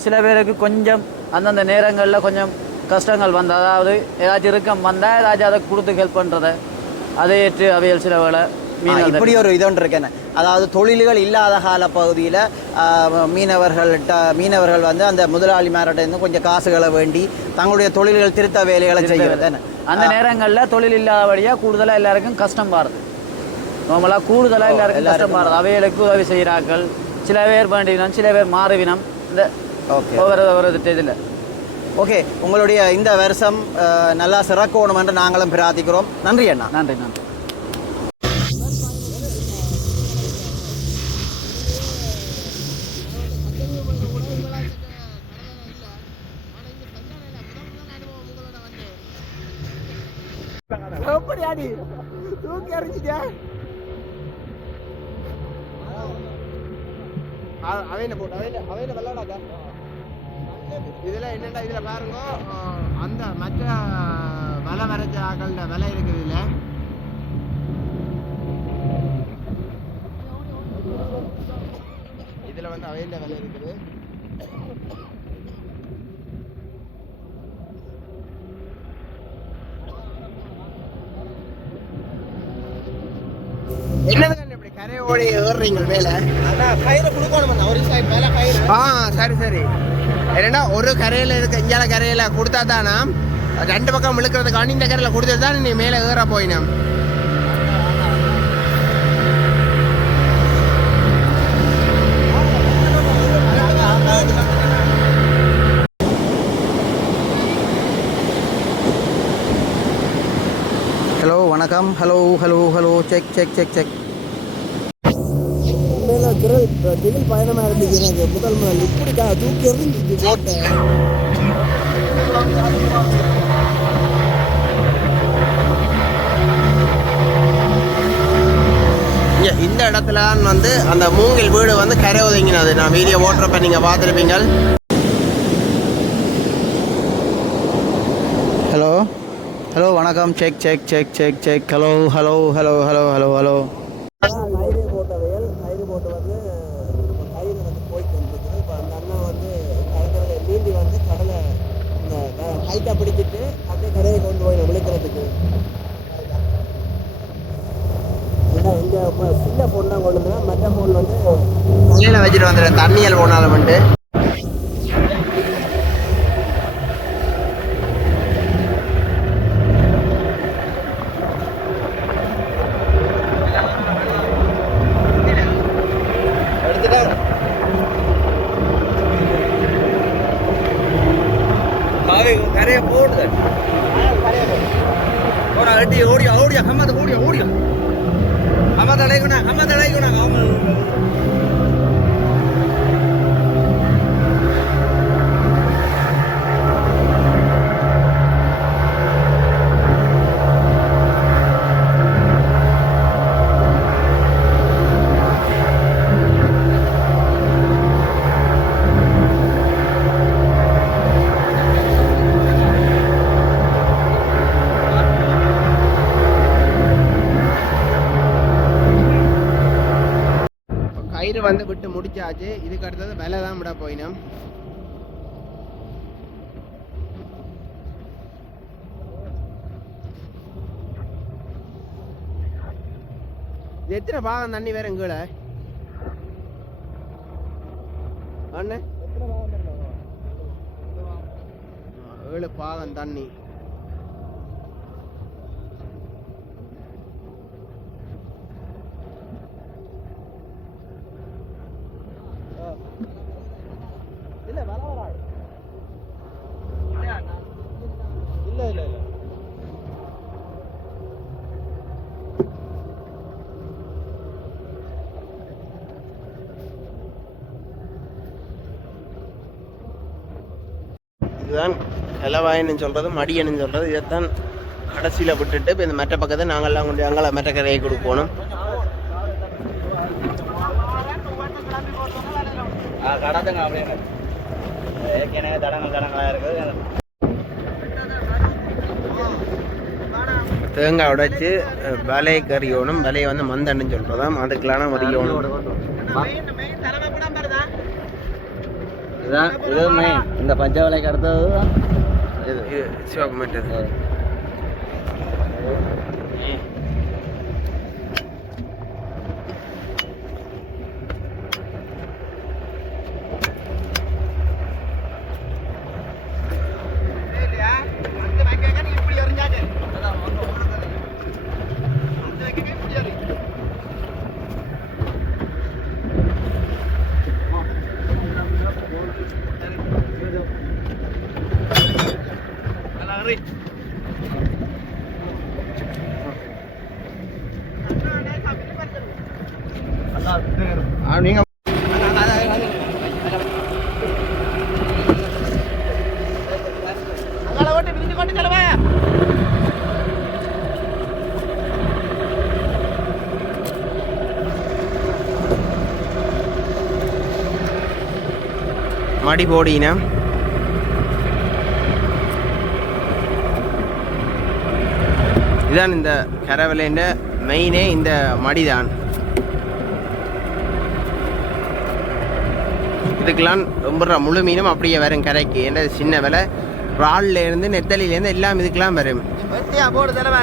சில பேருக்கு கொஞ்சம் அந்தந்த நேரங்களில் கொஞ்சம் கஷ்டங்கள் வந்தால், அதாவது ஏதாச்சும் இறுக்கம் வந்தால் ஏதாச்சும் அதை கொடுத்து ஹெல்ப் பண்ணுறதை அதை ஏற்று அவையில் சில வேலை மீன் இப்படி ஒரு இதொன்று இருக்கேன். அதாவது தொழில்கள் இல்லாத கால பகுதியில் மீனவர்கள் வந்து அந்த முதலாளிமார்கிட்ட கொஞ்சம் காசுகளை வேண்டி தங்களுடைய தொழில்கள் திருத்த வேலைகளை செய்கிறது. அந்த நேரங்களில் தொழில் இல்லாதபடியாக கூடுதலாக எல்லாருக்கும் கஷ்டம் பாருது. நார்மலாக கூடுதலாக எல்லாருக்கும் கஷ்டம் பாருது. அவைகளுக்கு உதவி செய்கிறார்கள். சில பேர் வேண்டிவினம், சில பேர் மாறுவினம். இந்த ஒவ்வொரு இதில் ஓகே, உங்களுடைய இந்த வருஷம் நல்லா சிறக்கணும் என்று நாங்களும் பிரார்த்திக்கிறோம். நன்றி அண்ணா. நன்றி. இதில் என்னென்னா இதில் பாருங்க, அந்த மற்ற வலை வரைச்ச ஆக்கள விலை இருக்குது. இதில் வந்து அவையில் விலை இருக்குது. என்னது இப்படி கரையோடி ஏறுறீங்க மேலே? கயிறு கொடுக்கணும், ஒரு சைடு மேலே கயிறு. சரி. என்னன்னா ஒரு கரையில் இருக்க இஞ்சால கரையில் கொடுத்தா தானா 2 பக்கம் இழுக்கிறதுக்காண்டி இந்த கரையில் கொடுத்தது தான் நீ மேலே ஏற போயினோம். வணக்கம். Hello hello hello check check check check. திகில் பயணமாக இருந்துச்சு எனக்கு. முதல் இப்படி தூக்கி எறிஞ்சிச்சு போட்டேன். இந்த இடத்துல வந்து அந்த மூங்கில் வீடு வந்து கரை ஒதுங்கினது. நான் வீடியோ ஓட்டுறப்ப நீங்கள் பார்த்துருப்பீங்க. ஹலோ ஹலோ வணக்கம். Check check check check check. Hello hello hello hello hello hello. கயிறு போட்டவையல் கயிறு போட்டு வந்து கயிறு வந்து போயிட்டு வந்துருக்குது. இப்போ அந்த அண்ணா வந்து கடற்கரை நீந்தி வந்து கடலை இந்த கைட்டை பிடிச்சிட்டு அப்படியே கரையை கொண்டு போய் விழுக்கிறதுக்கு. இங்கே இப்போ சின்ன ஃபோன் தான் கொண்டு வந்தேன். மற்ற ஃபோன் வந்து தண்ணியில் வச்சுட்டு வந்துடுறேன். தண்ணியில் போனாலும் வந்துட்டு கரையை போடுது. ஓடியா ஓடியா கம்மாத ஓடியா ஓடியா கம்மாத அழைக்கணும் அவங்க. கயிறு வந்து விட்டு முடிச்சாச்சு. இதுக்கு அடுத்தது விலை தான் விட போயினோம். இது எத்தனை பாகம் தண்ணி வேற கீழே அண்ணே? 7 பாகம் தண்ணி. இதுதான் கலவாயின்னு சொல்கிறது, மடியன்னு சொல்கிறது. இதைத்தான் கடைசியில் விட்டுட்டு இப்போ இந்த மற்ற பக்கத்தை நாங்கள்லாம் கொண்டு அங்கே மற்ற கரையை கொடுக்கணும். கடத்துங்க அப்படியே ஏற்கனவே தடங்களாக இருக்குது. தேங்காய் உடைச்சி வலையை கறியோணும். வலையை வந்து மந்தன்னு சொல்கிறதாம். அதுக்கெல்லாம் மதிக்கணும். இதுதான் இது மெயின். இந்த பஞ்ச வலைக்கு அடுத்தது இது சிவப்பு மாட்டது. நீங்க மடி போடினா இதுதான் இந்த கரவலைன்ற மெயினே இந்த மடிதான். இதுக்கெல்லாம் ரொம்ப முழு மீனும் அப்படியே வரும் கரைக்கு. ஏன்னா சின்ன விலை இறால்ல இருந்து நெத்தலிலேருந்து எல்லாம் இதுக்கெல்லாம் வரும். போடு தலைவா.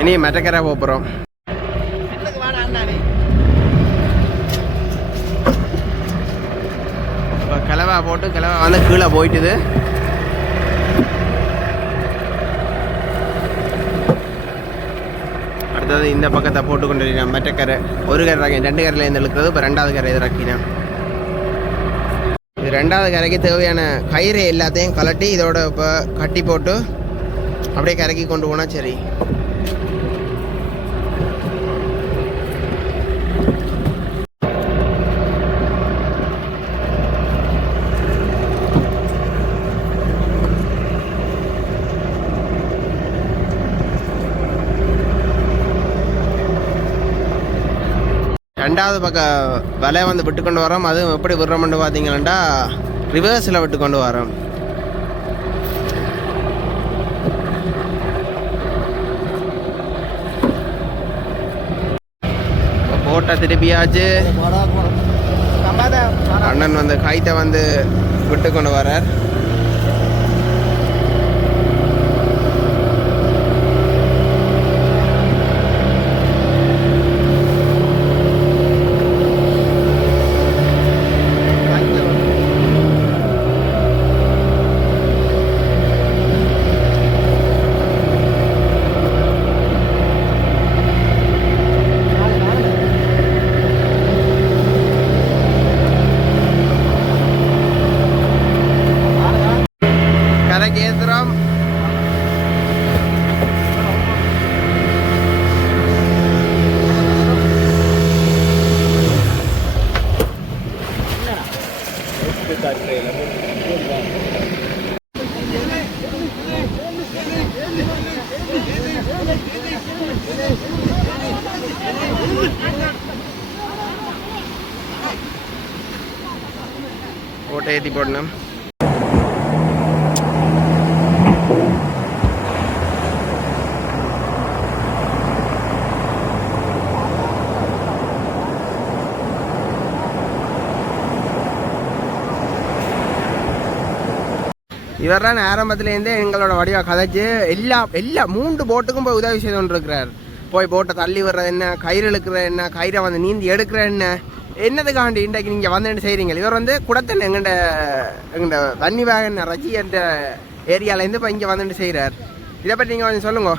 இனி மெட்டக்கரை போகிறோம். கிளவா போட்டு கிளவா வந்து கீழே போயிட்டுது. அடுத்தது இந்த பக்கத்தை போட்டு கொண்டு வரேன். மற்ற கரை ஒரு கரை இறக்கேன், 2 கரையிலேருந்து இழுக்கிறது. இப்போ 2வது கரை இறக்கினேன். இது 2வது கரைக்கு தேவையான கயிறு எல்லாத்தையும் கலட்டி இதோட இப்போ கட்டி போட்டு அப்படியே கரைக்கி கொண்டு போனால் சரி. ரெண்டாவது பக்கம் வலையை வந்து விட்டு கொண்டு வரோம். அதுவும் எப்படி விடுறோம்னு பார்த்தீங்கன்னா ரிவர்ஸில் விட்டு கொண்டு வரோம். போட்டை திருப்பியாச்சு. அண்ணன் வந்து கைத்தை வந்து விட்டு கொண்டு வரார். கரைக்கேத்துறோம். போட்டை ஏற்றி போடணும். இவர் தான் ஆரம்பத்துலேருந்தே எங்களோட வடிவாக கதைச்சு எல்லா 3 போட்டுக்கும் போய் உதவி செய்து கொண்டு இருக்கிறார். போய் போட்டை தள்ளி விடுறது என்ன, கயிறு இழுக்கிறது என்ன, கயிறை வந்து நீந்தி எடுக்கிற என்ன, என்னதுக்காண்டி இன்றைக்கு நீங்கள் வந்து செய்கிறீங்க. இவர் வந்து குடத்தன் எங்கள்ட தண்ணி வேகன் ரஜி என்ற ஏரியாவிலேருந்து இப்போ இங்கே வந்துட்டு செய்கிறார். இதை பற்றி நீங்கள் கொஞ்சம் சொல்லுங்க.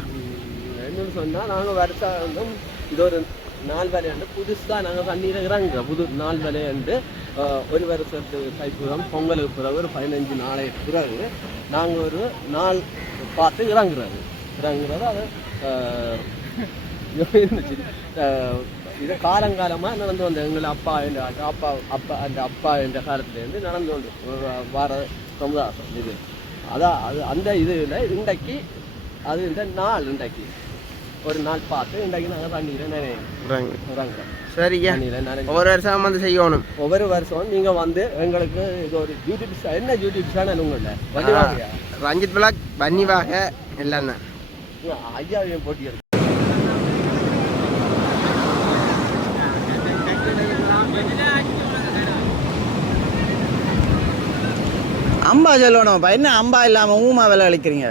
என்னன்னு சொன்னால் நாங்கள் வருஷம் இது ஒரு 4 வேலையாண்டு புதுசாக நாங்கள் பண்ணியிருக்கிறாங்க. புது 4 வேலையாண்டு ஒரு வருஷத்துக்கு தைப்புறம் பொங்கலுக்கு பிறகு ஒரு 15 நாளைக்கு பிறகு நாங்கள் ஒரு நாள் பார்த்து இறங்குறது அது இருந்துச்சு. இது காலங்காலமாக நடந்து வந்த எங்களை அப்பா என்ற காலத்துலேருந்து நடந்து கொண்டு வார சமுதாயம் இது. அதான் அது அந்த இதில் இன்றைக்கு அது இந்த நாள் இன்றைக்கு ஒரு நாள் பார்த்து இன்றைக்கு நாங்கள் தண்ணீரை இறங்குறோம். சரிங்க. ஒவ்வொரு வருஷம் வந்து செய்யணும். ஒவ்வொரு வருஷம் நீங்கள் வந்து எங்களுக்கு இது ஒரு யூடியூப் என்ன யூடியூப் சேனல் உங்களில் வண்டிவாக ரஞ்சித் பிளாக் வன்னிவாக எல்லாம் தான் ஐயாவையும் போட்டி இருக்கு. அம்பா சொல்லணும். என்ன அம்பா இல்லாமல் ஊமா விலை அளிக்கிறீங்க?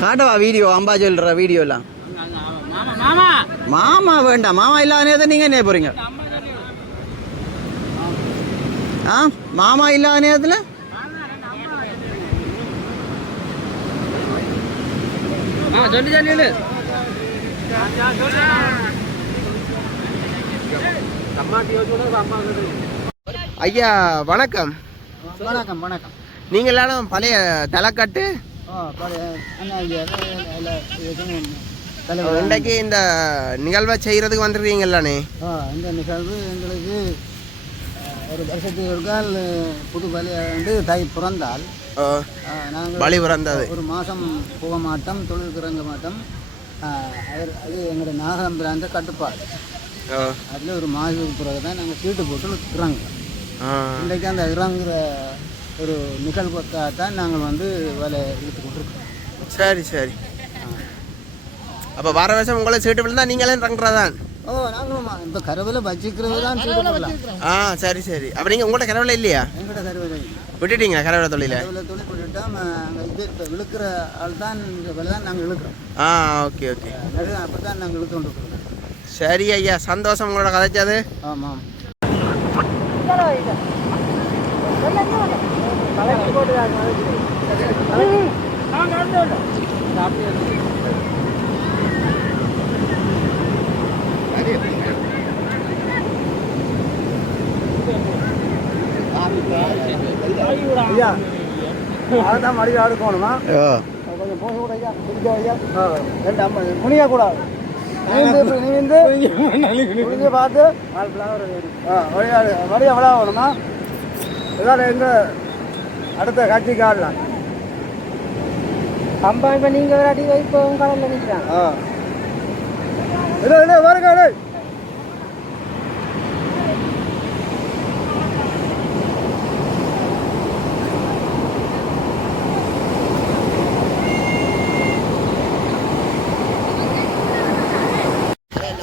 காட்டவா வீடியோ? அம்பா சொல்ற வீடியோ எல்லாம் மாமா வேண்டாம். மாமா இல்லாத நேரத்தை நீங்க என்ன போறீங்க? மாமா இல்லாத நேரத்தில் ஐயா வணக்கம். வணக்கம் வணக்கம். நீங்கள் எல்லாரும் பழைய தலைக்கட்டு இன்றைக்கு இந்த நிகழ்வை செய்கிறதுக்கு வந்துருக்கீங்களானே? இந்த நிகழ்வு எங்களுக்கு ஒரு வருஷத்துக்கு ஒரு கால் புது பலியாண்டு தை பிறந்தால் நாங்கள் பலி பிறந்தது ஒரு மாதம் போக மாட்டோம், தொழிலுக்கு இறங்க மாட்டோம். அது எங்களோட நாகரம் பிராந்த கட்டுப்பாடு. அதில் ஒரு மாதத்துக்கு பிறகு தான் நாங்கள் சீட்டு போட்டு இறங்குறோம். இன்றைக்கு அந்த இறங்குற ஒரு நிகழ்வுக்காக தான் நாங்கள் வந்து வேலை இழுத்து கொண்டிருக்கோம். சரி சரி. அப்போ வர வருஷம் உங்களை சீட்டு விழுந்தா நீங்களே இறங்குறதான்? நாங்களும் இப்போ கரவில் வச்சுக்கிறது தான் சீட்டு போடலாம். சரி சரி. அப்போ நீங்கள் உங்கள்கிட்ட கரவில் இல்லையா? எங்கள்கிட்ட கரவில் விட்டுட்டீங்களா கரவில் தொழில? தொழில் விட்டுட்டோம். இது இப்போ இழுக்கிற ஆள் தான் இந்த வேலை தான் நாங்கள் இழுக்கிறோம். Okay okay. அப்போ தான் நாங்கள் இழுத்து கொண்டு இருக்கிறோம். சரி ஐயா, சந்தோஷம் உங்களோட கதைச்சது. ஆமாம். அதான் மறுபடியும் அடுக்கணுமா கொஞ்சம் போக கூட ஐயா குடிக்க ஐயா ரெண்டு அம்மா குனிய கூடாது குடிஞ்சு பார்த்து மறுபடியும் எவ்வளோ ஆகணுமா இதால் எங்கே அடுத்த கட்சிக்கு ஆடலாம் கம்பா இப்போ நீங்கள் ஒரு அடி வைப்போ கடலில் நிற்கிறாங்க இல்லை இல்லை வருங்க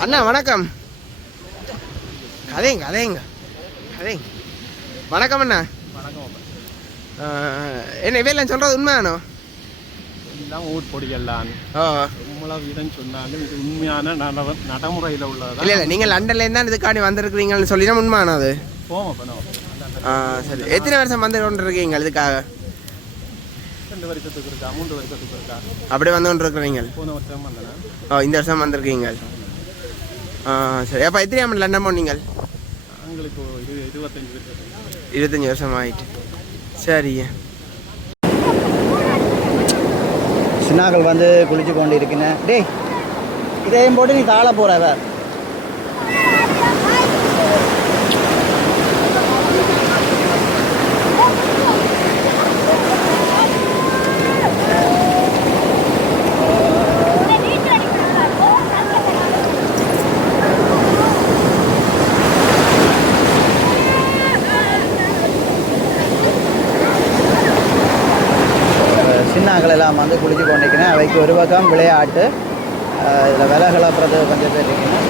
அண்ணா வணக்கம். கதைங்க கதைங்க கதைங்க. வணக்கம் அண்ணா. என்ன இவையெல்லாம் சொல்கிறது உண்மையானோ? இதுதான் ஊர் பொடியெல்லாம் இவ்வளவு இதன்னு சொன்னாலும் இது உண்மையான நடைமுறையில் உள்ளது. இல்லை இல்லை நீங்கள் லண்டன்லேருந்து தான் இதுக்காண்டி வந்திருக்கிறீங்கன்னு சொல்லினா உண்மையானோ அது? சரி. எத்தனை வருஷம் வந்து கொண்டு இருக்கீங்க இதுக்காக? 2 வருஷத்துக்கு இருக்கா 3 வருஷத்துக்கு இருக்கா அப்படி வந்து கொண்டு இருக்கிறீங்க? போன வருஷம் வந்தேன். இந்த வருஷம் வந்திருக்கீங்க. சரி. அப்போ எத்தனை ஆமாம் லண்டன் போனீங்க? எங்களுக்கு 25 வருஷம் ஆயிட்டு. சரிங்க. சின்னாக்கள் வந்து குளிச்சு கொண்டு இருக்குன்னு டேய் இதையும் போட்டு நீ தாழ போகிறவ சின்னாக்கள் எல்லாம் வந்து குளிச்சு கொண்டிருக்கிறேன். அவைக்கு ஒரு பக்கம் விளையாட்டு இதில் விலை கிளப்புறது கொஞ்சம் பேர் இருக்கணும்.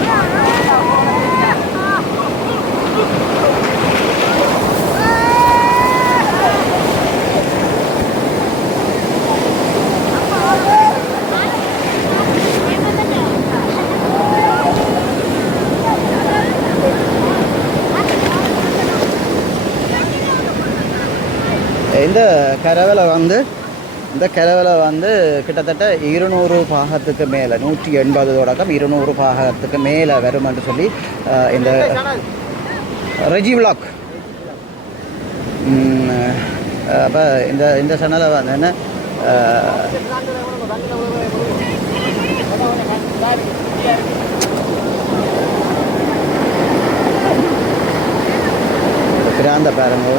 இந்த கரவலை வந்து கிட்டத்தட்ட 200 பாகத்துக்கு மேலே 180 தொடக்கம் 200 பாகத்துக்கு மேலே வரும் என்று சொல்லி இந்த ரெஜி விளாக் அப்போ இந்த சேனலை வந்து என்ன கிராந்த பாருங்க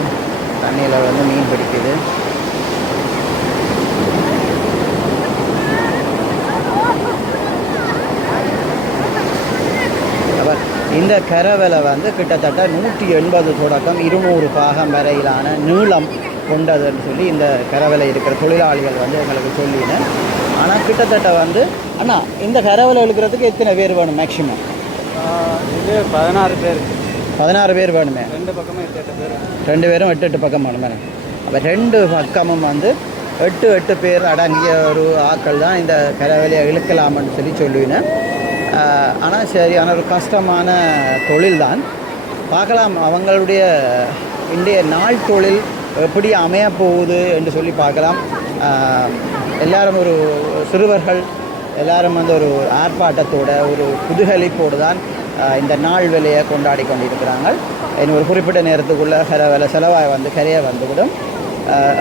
தண்ணியில் வந்து மீன் பிடிக்குது. இந்த கரவலை வந்து கிட்டத்தட்ட 180 தொடக்கம் 200 பாகம் வரையிலான நீளம் கொண்டதுன்னு சொல்லி இந்த கரவலை இருக்கிற தொழிலாளிகள் வந்து எங்களுக்கு சொல்லினேன். ஆனால் கிட்டத்தட்ட வந்து அண்ணா இந்த கரவலை இழுக்கிறதுக்கு எத்தனை பேர் வேணும் மேக்சிமம்? இது 16 பேர். 16 பேர் வேணுமே. 2 பக்கமும் 8 பேர். 2 பேரும் 8 பக்கம் வேணுமே. அப்போ 2 பக்கமும் வந்து 8 பேர் அடங்கிய ஒரு ஆட்கள் தான் இந்த கரவலையை இழுக்கலாம்னு சொல்லி சொல்லுவினேன். ஆனால் சரியான ஒரு கஷ்டமான தொழில் தான். பார்க்கலாம் அவங்களுடைய இன்றைய நாள் தொழில் எப்படி அமைய போகுது என்று சொல்லி பார்க்கலாம். எல்லாரும் ஒரு சிறுவர்கள் எல்லாரும் வந்து ஒரு ஆர்ப்பாட்டத்தோட ஒரு குதூகலிப்போடு தான் இந்த நாள் வேலையை கொண்டாடி கொண்டிருக்கிறாங்க. இன்னும் ஒரு குறிப்பிட்ட நேரத்துக்குள்ளே வேலை செலவாக வந்து கரையை வந்துவிடும்.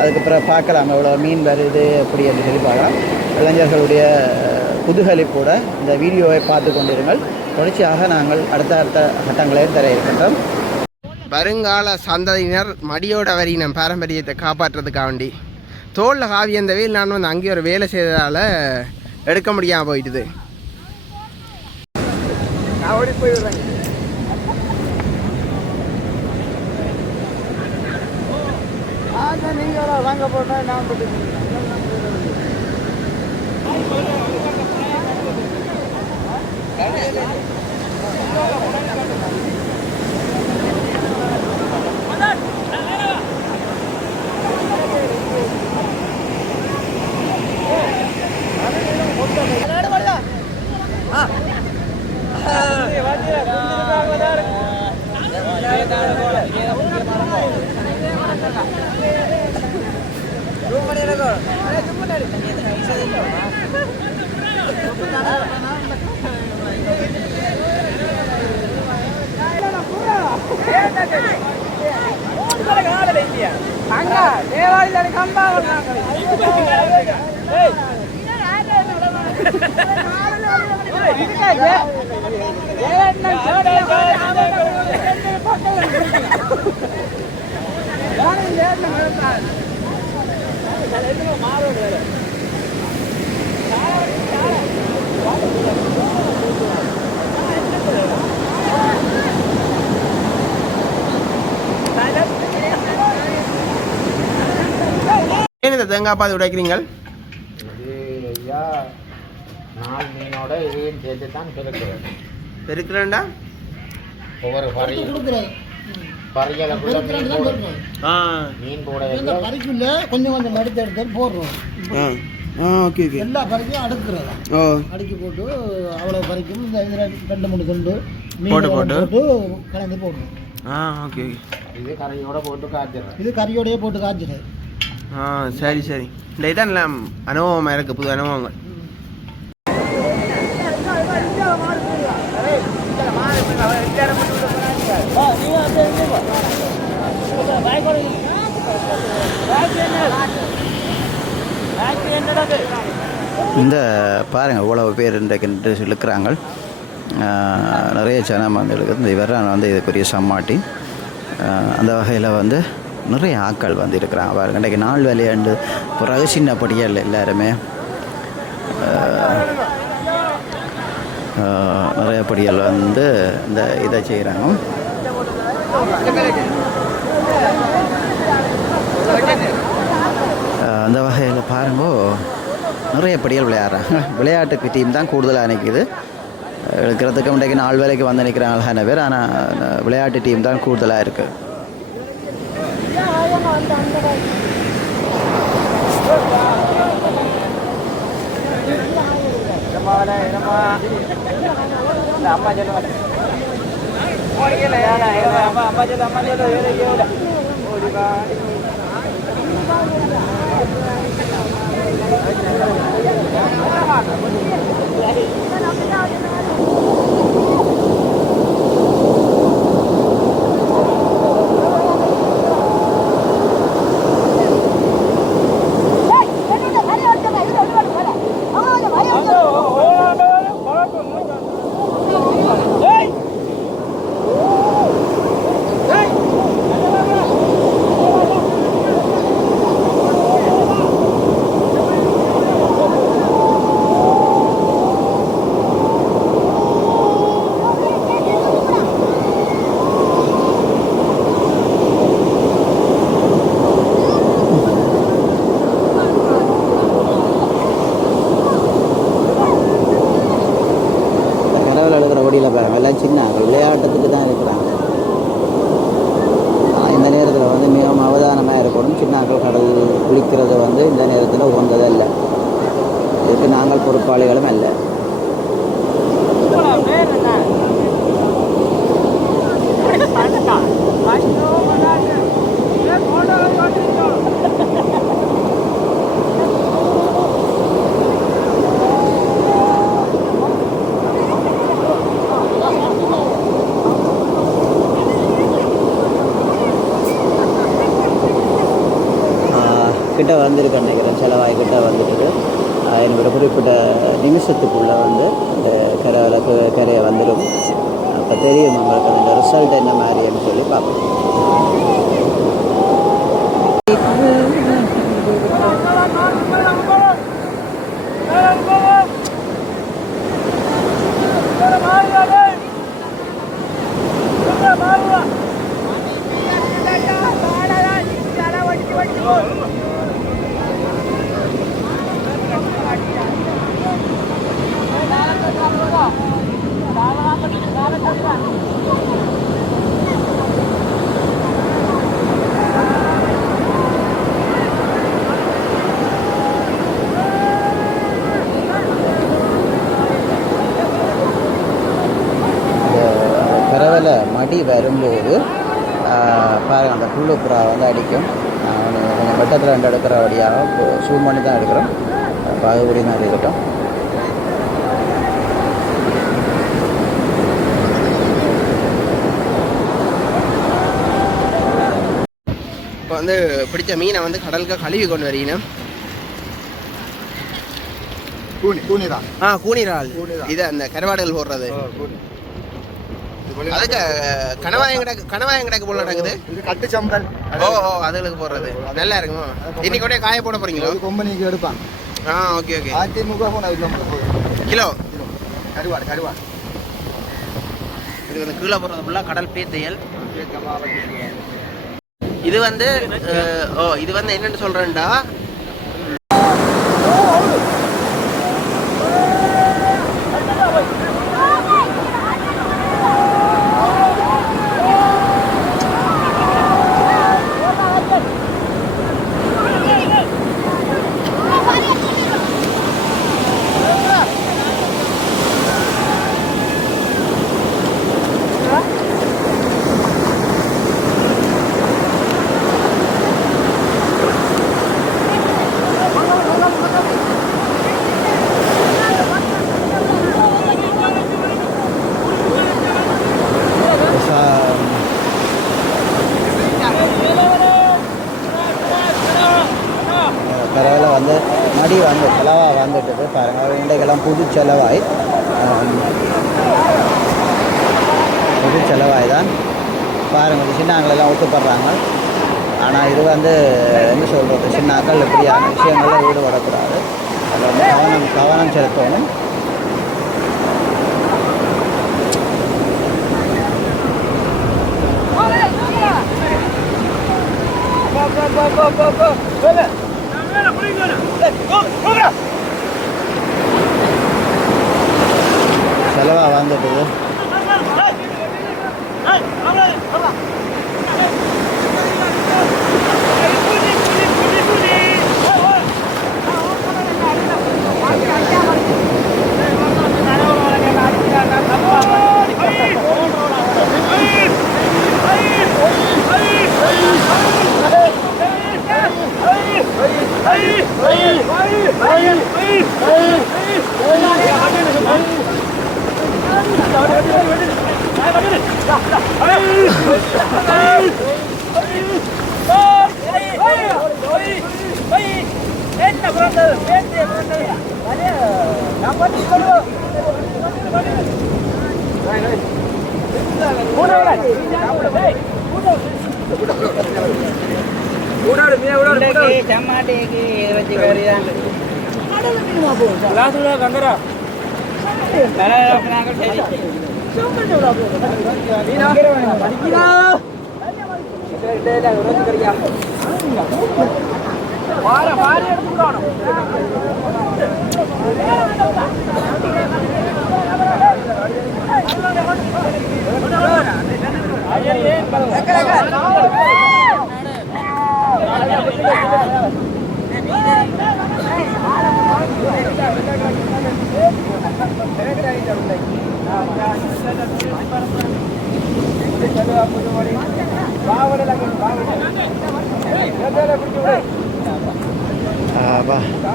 அதுக்கப்புறம் பார்க்கலாம் எவ்வளோ மீன் வருது எப்படி என்று சொல்லி பார்க்கலாம். இளைஞர்களுடைய குதூகலிப்போட இந்த வீடியோவை பார்த்து கொண்டிருங்கள். தொடர்ச்சியாக நாங்கள் அடுத்த கட்டங்களை தர இருக்கின்றோம். வருங்கால சந்ததியினர் மடியோட வரியினம் பாரம்பரியத்தை காப்பாற்றுறதுக்காக வேண்டி தோளில் காவி அந்த வெயில் நான் வந்து அங்கேயே ஒரு வேலை செய்ததால் எடுக்க முடியாமல் போயிட்டுது. நான் ஓடி போயிடுறேன். நீங்கள் வாங்க போட்டேன் நான் ஏன் இந்த தேங்காய் பால் உடைக்கிறீங்க? இது ஐயா 4 மீனோட இதையும் சேர்த்து தான் பெருக்கிறேன். பெருக்கிறேன்டா ஒவ்வொரு பறிகளுக்குள்ள மீன் போட பறிக்குள்ள கொஞ்சம் கொஞ்சம் எடுத்து போடுறோம். Okay okay. எல்லா பறிக்கும் அடுக்குறதா அடுக்கி போட்டு அவ்வளோ பறிக்கும். இந்த இதில் 2-3 துண்டு போட்டு கலந்து போடுறோம். ஓகே. இது கறியோட போட்டு காய்ச்சிடுறேன். இது கறியோடையே போட்டு காய்ச்சிடுறது. சரி சரி. இந்த இதான் எல்லாம் அனுபவமாக இருக்குது, புது அனுபவங்கள். இந்த பாருங்கள் இவ்வளவு பேர் இன்றைக்கு இழுக்கிறாங்க. நிறைய ஜனம் வந்து இருக்குது. இந்த இவரான் வந்து இதுக்குரிய சம்மாட்டி. அந்த வகையில் வந்து நிறைய ஆட்கள் வந்து இருக்கிறாங்க பாருங்கள். இன்றைக்கு நாள் வேலையாண்டு பிறகு சின்னப்படியாக இல்லை, எல்லாருமே நிறைய படிகள் வந்து இந்த இதை செய்கிறாங்க. அந்த வகையில் பாருங்கோ நிறைய படிகள் விளையாடுறாங்க. விளையாட்டுக்கு டீம் தான் கூடுதலாக நிற்கிது. எடுக்கிறதுக்கு இன்றைக்கு நாள் வேலைக்கு வந்து நிற்கிறாங்க அழகான பேர். ஆனால் விளையாட்டு டீம் தான் கூடுதலாக இருக்குது. எல்லாம் சின்ன விளையாட்டத்துக்கு தான் இருக்கிறாங்க. இந்த நேரத்தில் வந்து மிகவும் அவதானமாக இருக்கணும். சின்னாக்கள் கடல் குளிக்கிறது வந்து இந்த நேரத்தில் உகந்ததல்ல. இதுக்கு நாங்கள் பொறுப்பாளிகளும் அல்ல. கிட்ட வந்திருக்கு நினைக்கிறேன். செலவாய் கிட்ட வந்துட்டு எனக்கு ஒரு குறிப்பிட்ட நிமிஷத்துக்குள்ளே வந்து இந்த கரையை வந்துடும். அப்போ தெரியும் நம்மளுக்கு அந்த ரிசல்ட் என்ன மாதிரின்னு சொல்லி பார்ப்போம். கரவலை மடி வரும்போது பாருங்கள் அந்த புல்லு புறா வந்து அடிக்கும். கொஞ்சம் வெட்டத்தில் 2 எடுக்கிற வழியாக சூம் பண்ணி தான் எடுக்கிறோம். அப்போ அது கூடி தான் இருக்கட்டும். இப்போ வந்து பிடிச்ச மீனை வந்து கடலுக்கு கழுவி கொண்டு வரீங்கண்ணா. கூனிதான். கூனிரால். இது அந்த கருவாடுகள் போடுறது. அதுக்கு கணவாயம் கிடக்கு போல நடக்குது. கட்டு சம்பல். அதுகளுக்கு போடுறது நல்லா இருக்குமா? இன்னைக்கு உடனே காய போட போறீங்களோ? கொம்பனிக்கு எடுப்பான். Okay okay. 1300 கிலோ கருவாடு. இது வந்து கீழே போடுறது ஃபுல்லாக கடல் பேத்தையல். இது வந்து இது வந்து என்னன்னு சொல்றேன்டா, பரவாயில்ல வந்து மடி வந்து செலவாக வந்துட்டுது பாருங்கள். இன்றைக்கெல்லாம் புது செலவாய் தான் பாருங்கள். சின்னாங்களெல்லாம் ஒத்துப்படுறாங்க. ஆனால் இது வந்து என்ன சொல்கிறது, சின்னாக்கள் இப்படியான விஷயங்களில் ஈடுபடக்கூடாது. அதில் வந்து கவனம் செலுத்தணும். செலவாக வந்துட்டுது.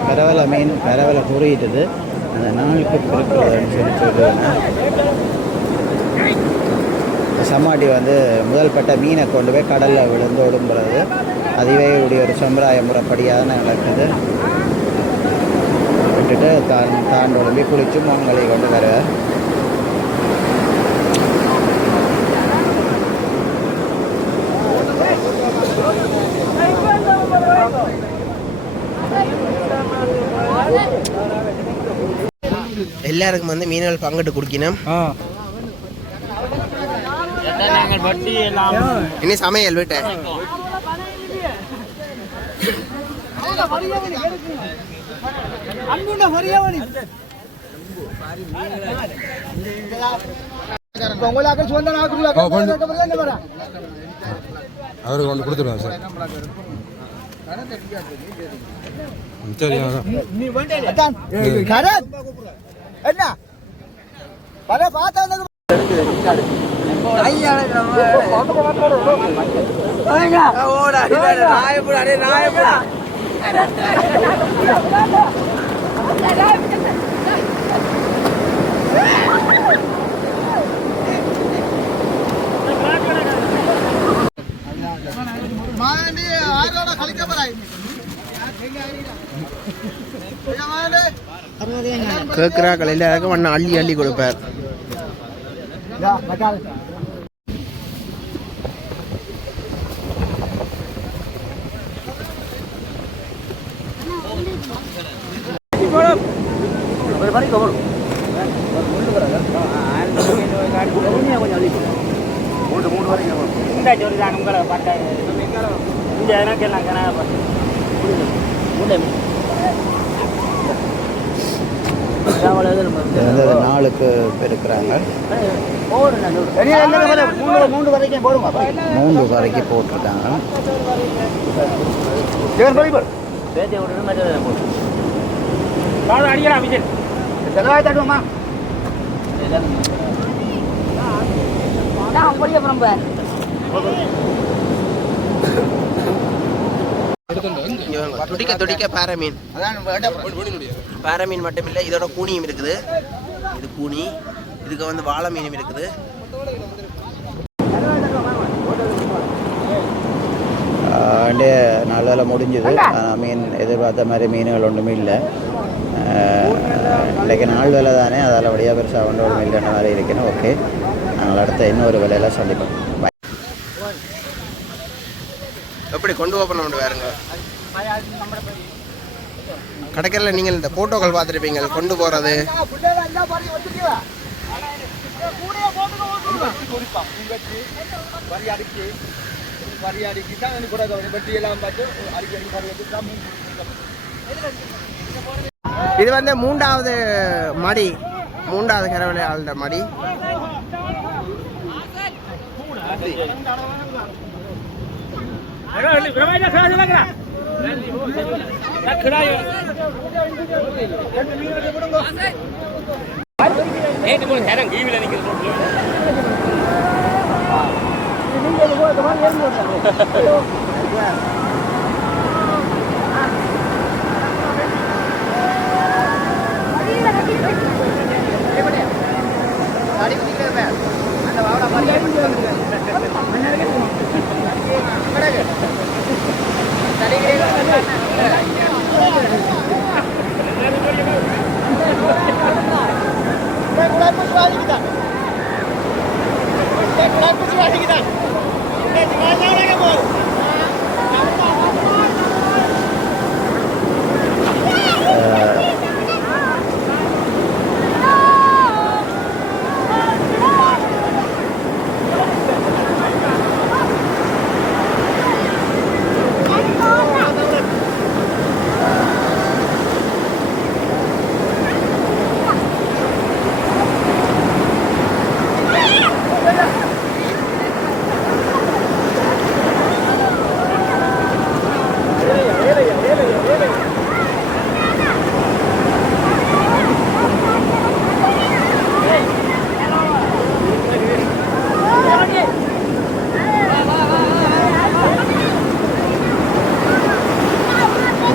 பரவல மீன் பரவல புரியிட்டது. அந்த நாளுக்கு இருக்கிறதுன்னு சொல்லுவேன். சமாட்டி வந்து முதல் பட்ட மீனை கொண்டு போய் கடலில் விழுந்து ஒடும்புறது அதுவே உடைய ஒரு சம்பிரதாய முறைப்படியாக நடக்குது. விட்டுட்டு தாண்டு ஒடும்பி குளித்து மங்களை கொண்டு வருவார். எல்லாருக்கும் வந்து மீன்கள் பங்கிட்டு குடிக்கணும். இனி சமையல் வீட்டை அவருக்கு கொண்டு கொடுத்துருவாங்க சார். என்ன பார்த்தா கேட்குறாக்கள் எல்லாருக்கும் ஒன்று அள்ளி அள்ளி கொடுப்பார். நாளுக்கு பெருக்கிறாங்க. 3 வரைக்கும் போட்டிருக்காங்க. துடிக்க துடிக்க பாரமீன். பாரமீன் மட்டும் இல்லை, இதோட கூனியும் இருக்குது. இது கூனி, இதுக்கு வந்து வாழை மீனும் இருக்குது. நாலு வேலை முடிஞ்சுது. மீன் எதிர்பார்த்த மாதிரி மீன்கள் ஒன்றுமே இல்லை. இன்றைக்கு நாலு வேலை தானே, அதால் வழியாக பெருசாக ஒன்றும் இல்லைன்ற மாதிரி இருக்கணும். ஓகே, நாங்கள் அடுத்த இன்னொரு வேலையில் சந்திப்போம். எப்படி கொண்டு ஓப்பன் பண்ண வேறுங்க கடைக்கரில் நீங்கள் இந்த ஃபோட்டோக்கள் பார்த்துருப்பீங்க கொண்டு போகிறது. இது வந்து 3வது மடி, 3வது கரவலை ஆளுட மடி.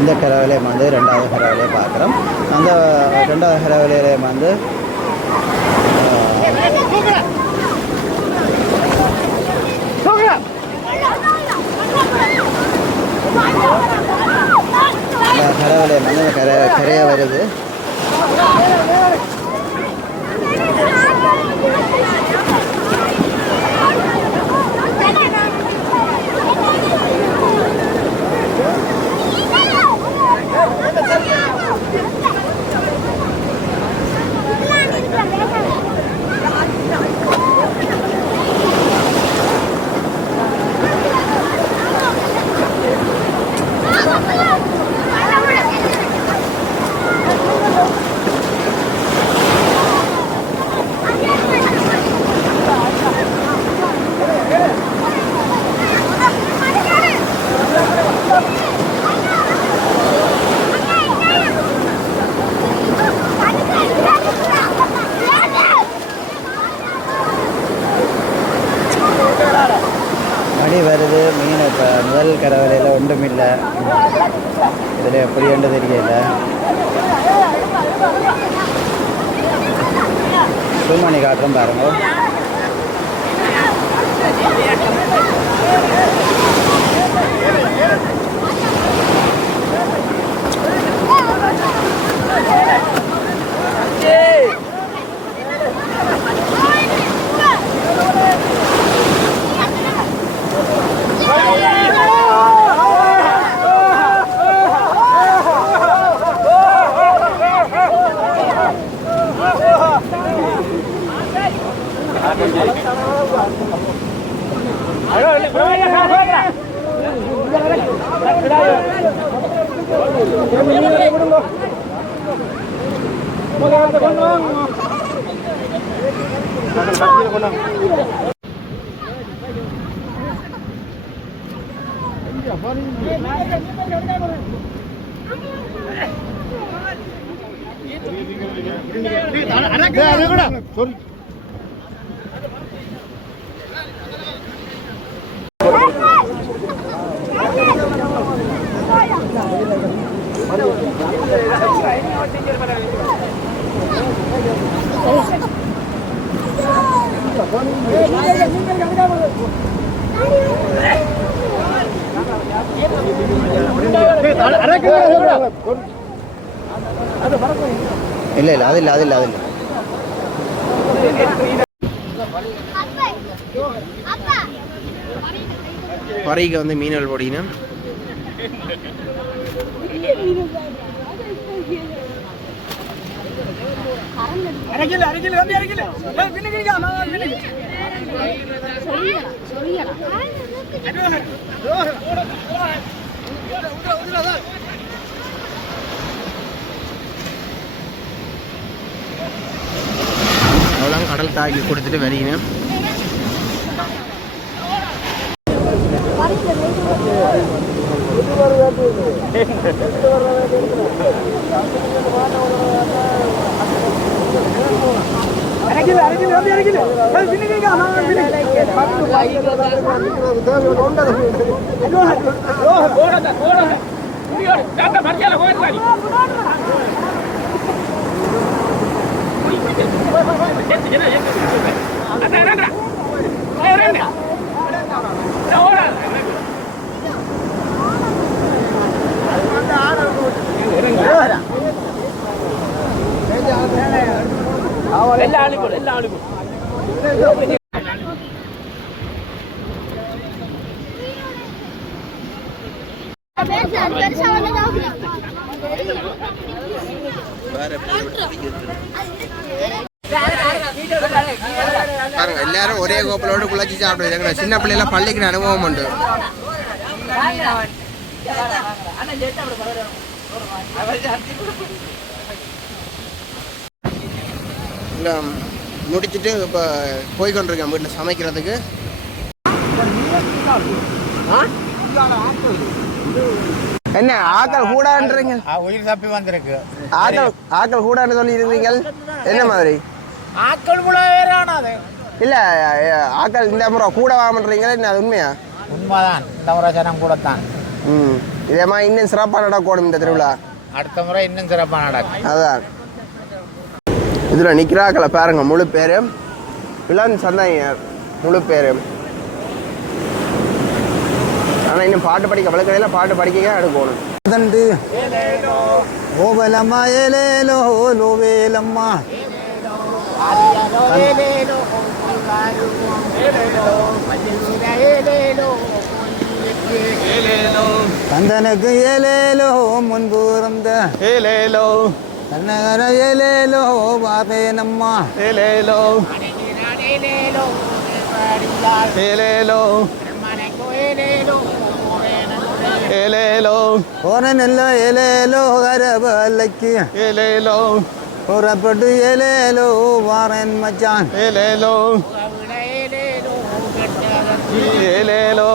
இந்த கரவலையும் வந்து 2வது கரவலையை பார்க்குறோம். அந்த 2வது கரவலையிலையும் வந்து கரவலை வந்து கரையாக வருது. இதில் ஒன்றும் இல்லை. இதில் எப்படி என்று தெரியல. சும்மணி காட்டுறோம் பாருங்க. இல்லை இல்லை அதில்லை அதில்லை அதில்லை. பறைக்கு வந்து மீனல் பொடினா அவ்வளோ கடல் தாக்கி கொடுத்துட்டு வரீங்க. எல்லாரும் ஒரே கோப்பலோடு குழச்சி சாப்பிடுவாங்க. சின்ன பிள்ளைலாம் பள்ளிக்கு அனுபவம் உண்டு. முடிச்சுட்டு இப்போ போய்கொண்டிருக்கேன் வீட்டில் சமைக்கிறதுக்கு. என்ன ஆக்கள் கூடான்றீங்க? உயிர் தப்பி வந்திருக்கு. ஆக்கள் கூடான்னு சொல்லி இருக்கீங்க. என்ன மாதிரி ஆக்கள் வேறானது இல்ல? ஆக்கள் இந்த முறை கூட வாங்கன்றீங்களா? என்ன அது உண்மையா? உண்மைதான். இந்த முறை ஜனம் கூடத்தான். இதே மாதிரி இன்னும் சிறப்பாக நடக்கணும் இந்த திருவிழா. அடுத்த முறை இன்னும் சிறப்பாக நடக்கும். அதான் இதில் நிற்கிறாக்களை பாருங்க. முழு பேர் இளன் சந்தையர் முழு பேர். ஆனால் இன்னும் பாட்டு படிக்க வழக்கடையில் பாட்டு படிக்க எடுக்கணும். தண்டு ஓவலம்மா ஏலேலோ லோவேலம்மா கந்தனுக்கு ஏலேலோ முன்புறந்த ஏலேலோ கண்ணகர ஏலேலோ பாபேனம்மா ஏலேலோ ஏலேலோ ஏலேலோ ஓரனெல்லோ ஏலேலோ கரபலைக்கு ஏலேலோ புறப்பட்டு ஏலேலோ வாரன் மச்சான் ஏலேலோ ஏலேலோ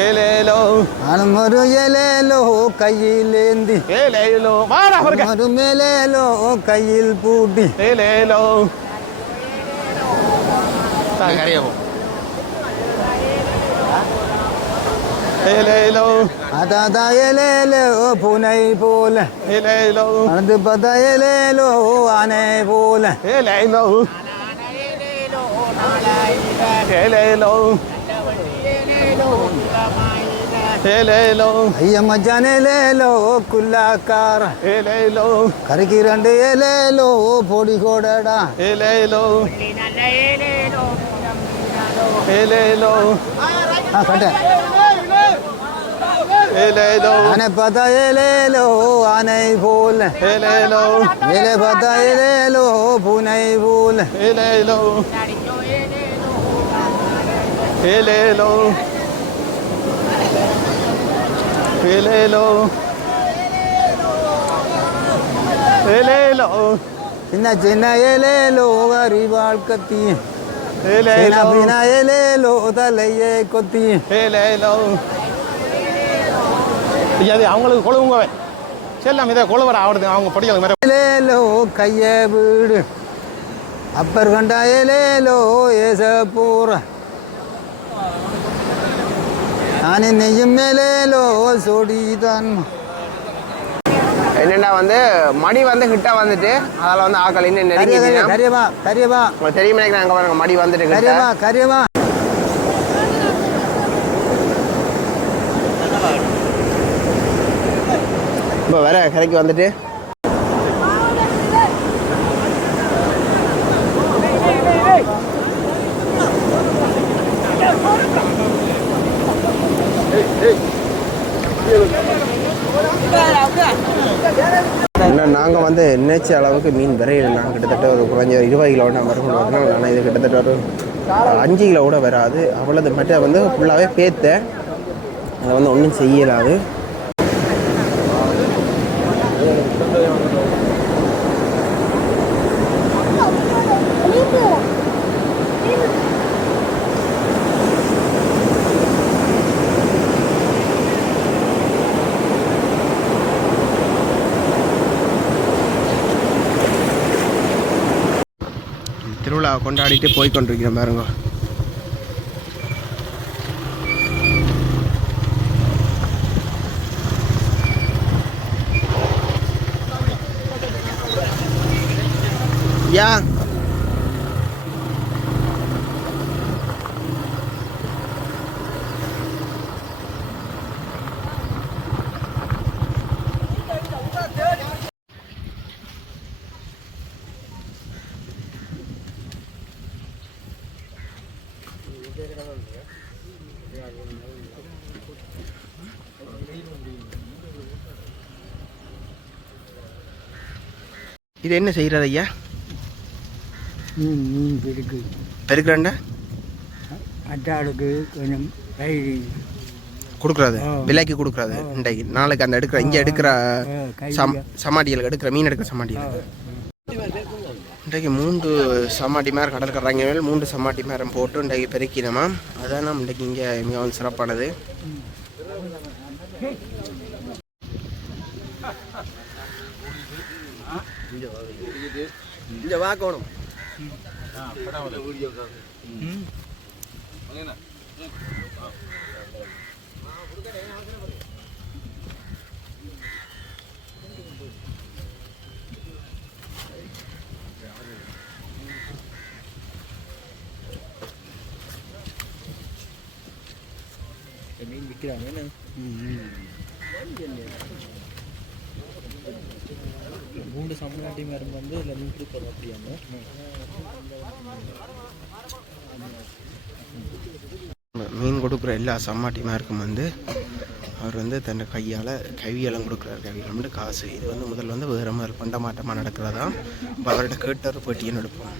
ஏலேலோ அனுமரு ஏலேலோ கையிலேந்தி ஏலேலோ அனுமரு மேலேலோ கையில் பூட்டி ஏலேலோ அதாதா ஏலேலோ பூனை போல ஏலேலோ அது பார்த்தா ஏலேலோ ஆனை போல ஏலேலோ ஏலேலோ ஏலேலோ ஐயா மச்சான் ஏலேலோ குல்லாக்கார ஏலேலோ கரைக்கு ரெண்டு ஏலேலோ பொடி கோடடா ஏலேலோ ஏலேலோ கட்ட ஏலேலோ ஆனை பார்த்தா ஏலேலோ ஆனை போல ஏலேலோ மேலே பார்த்தா ஏலேலோ பூனை போல ஏலேலோ ஏலேலோ ஏலேலோ ஏலேலோ சின்ன சின்ன ஏலேலோ அறிவாள் கத்தி ஏலேலோ பின்னா ஏலேலோ தலையே கொத்தி ஏலேலோ அது அவங்களுக்கு கொழுவுங்க செல்லாம் இதை கொழுவர ஆடுது அவங்க படிக்கிறது மாதிரி ஏலேலோ கைய வீடு அப்பர் கண்டா ஏலேலோ ஏச போற நான் நெய்யும் மேலேலோ சோடிதான் என்னென்னா வந்து மடி வந்து கிட்ட வந்துட்டு அதில் வந்து ஆக்கள் இன்னும் நெருங்கி கரியவா கரியவா உங்களுக்கு தெரியுமா அங்கே பாருங்க மடி வந்துட்டு கரியவா கரியவா இப்போ வேற கரைக்கு வந்துட்டு நாங்கள் வந்து நினைச்ச அளவுக்கு மீன் விரையில் நாங்கள் கிட்டத்தட்ட ஒரு குறைஞ்ச 20 கிலோட மறுபடியும் வரணும். ஆனால் இது கிட்டத்தட்ட ஒரு 5 கிலோ கூட வராது. அவ்வளோது மட்டும் வந்து ஃபுல்லாகவே பேத்தேன். அதை வந்து ஒன்றும் செய்யலாது. திருவிழா கொண்டாடிட்டு போய் கொண்டிருக்கிறேன் பாருங்க. யா இது என்ன செய்கிறது ஐயா? மீன் பெருக்கு பெருக்குறாண்டா அட்டாளுக்கு கொஞ்சம் கொடுக்குறாது, விலைக்கு கொடுக்குறாது. இன்றைக்கு நாளைக்கு அந்த எடுக்கிற இங்கே எடுக்கிற சமாடிகளுக்கு எடுக்கிற மீன் எடுக்கிற சமாடிகள் இன்றைக்கு 3 சமாட்டி மேரம் கடற்கரைங்க மேல் 3 சமாட்டி மேரம் போட்டு இன்றைக்கு பெருக்கினோமா. அதான் நம்ம இன்றைக்கு இங்கே மிகவும் சிறப்பானது. இங்கே வாக்கணும் மீன் விற்கிறாங்க. மூணு சமநாட்டி மரம் வந்து இதில் மீன் கொடுப்பது அப்படியாங்க. மீன் கொடுக்குற எல்லா சம்மாட்டி மாருக்கும் வந்து அவர் வந்து தன் கையால் கவியெல்லாம் கொடுக்குறாரு. கவியில் வந்து காசு இது வந்து முதல்ல வந்து வேறு மாதிரி பண்டமாட்டமாக நடக்கிறதா. இப்போ அவர்கிட்ட கேட்ட ஒரு பேட்டியும் எடுப்போம்.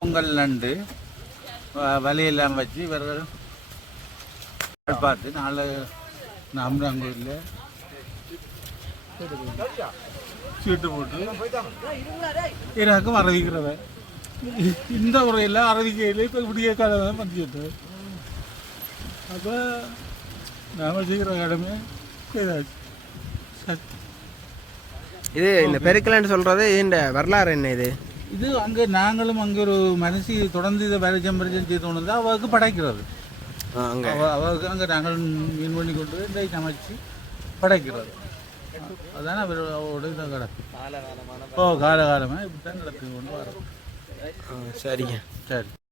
பொங்கல் நண்டு வலையெல்லாம் வச்சு இவர்கள் பார்த்து நாளை அம்ராங்கூரில் சீட்டு போட்டு எனக்கும் அறிவிக்கிறவ இந்த முறையில் அறிவிக்கையில் இப்போ விடிய காலம் வந்துட்டு அப்போ நாம செய்கிற கடமை செய்தாச்சு. இது இந்த பெருக்கலன்னு சொல்கிறது இந்த வரலாறு என்ன இது? இது அங்கே நாங்களும் அங்கே ஒரு மனசு தொடர்ந்து இதை வேலைச்சம்பரிச்சம் செய்து தோணுது அவருக்கு படைக்கிறது. அவருக்கு அங்கே நாங்கள் மீன் பண்ணி கொண்டு இதை சமைச்சு படைக்கிறது. அதானே அவரோட இதை கிடக்கு காலகாலமாக இப்படி தான் நடத்தி கொண்டு வரோம். சரிங்க. சரி.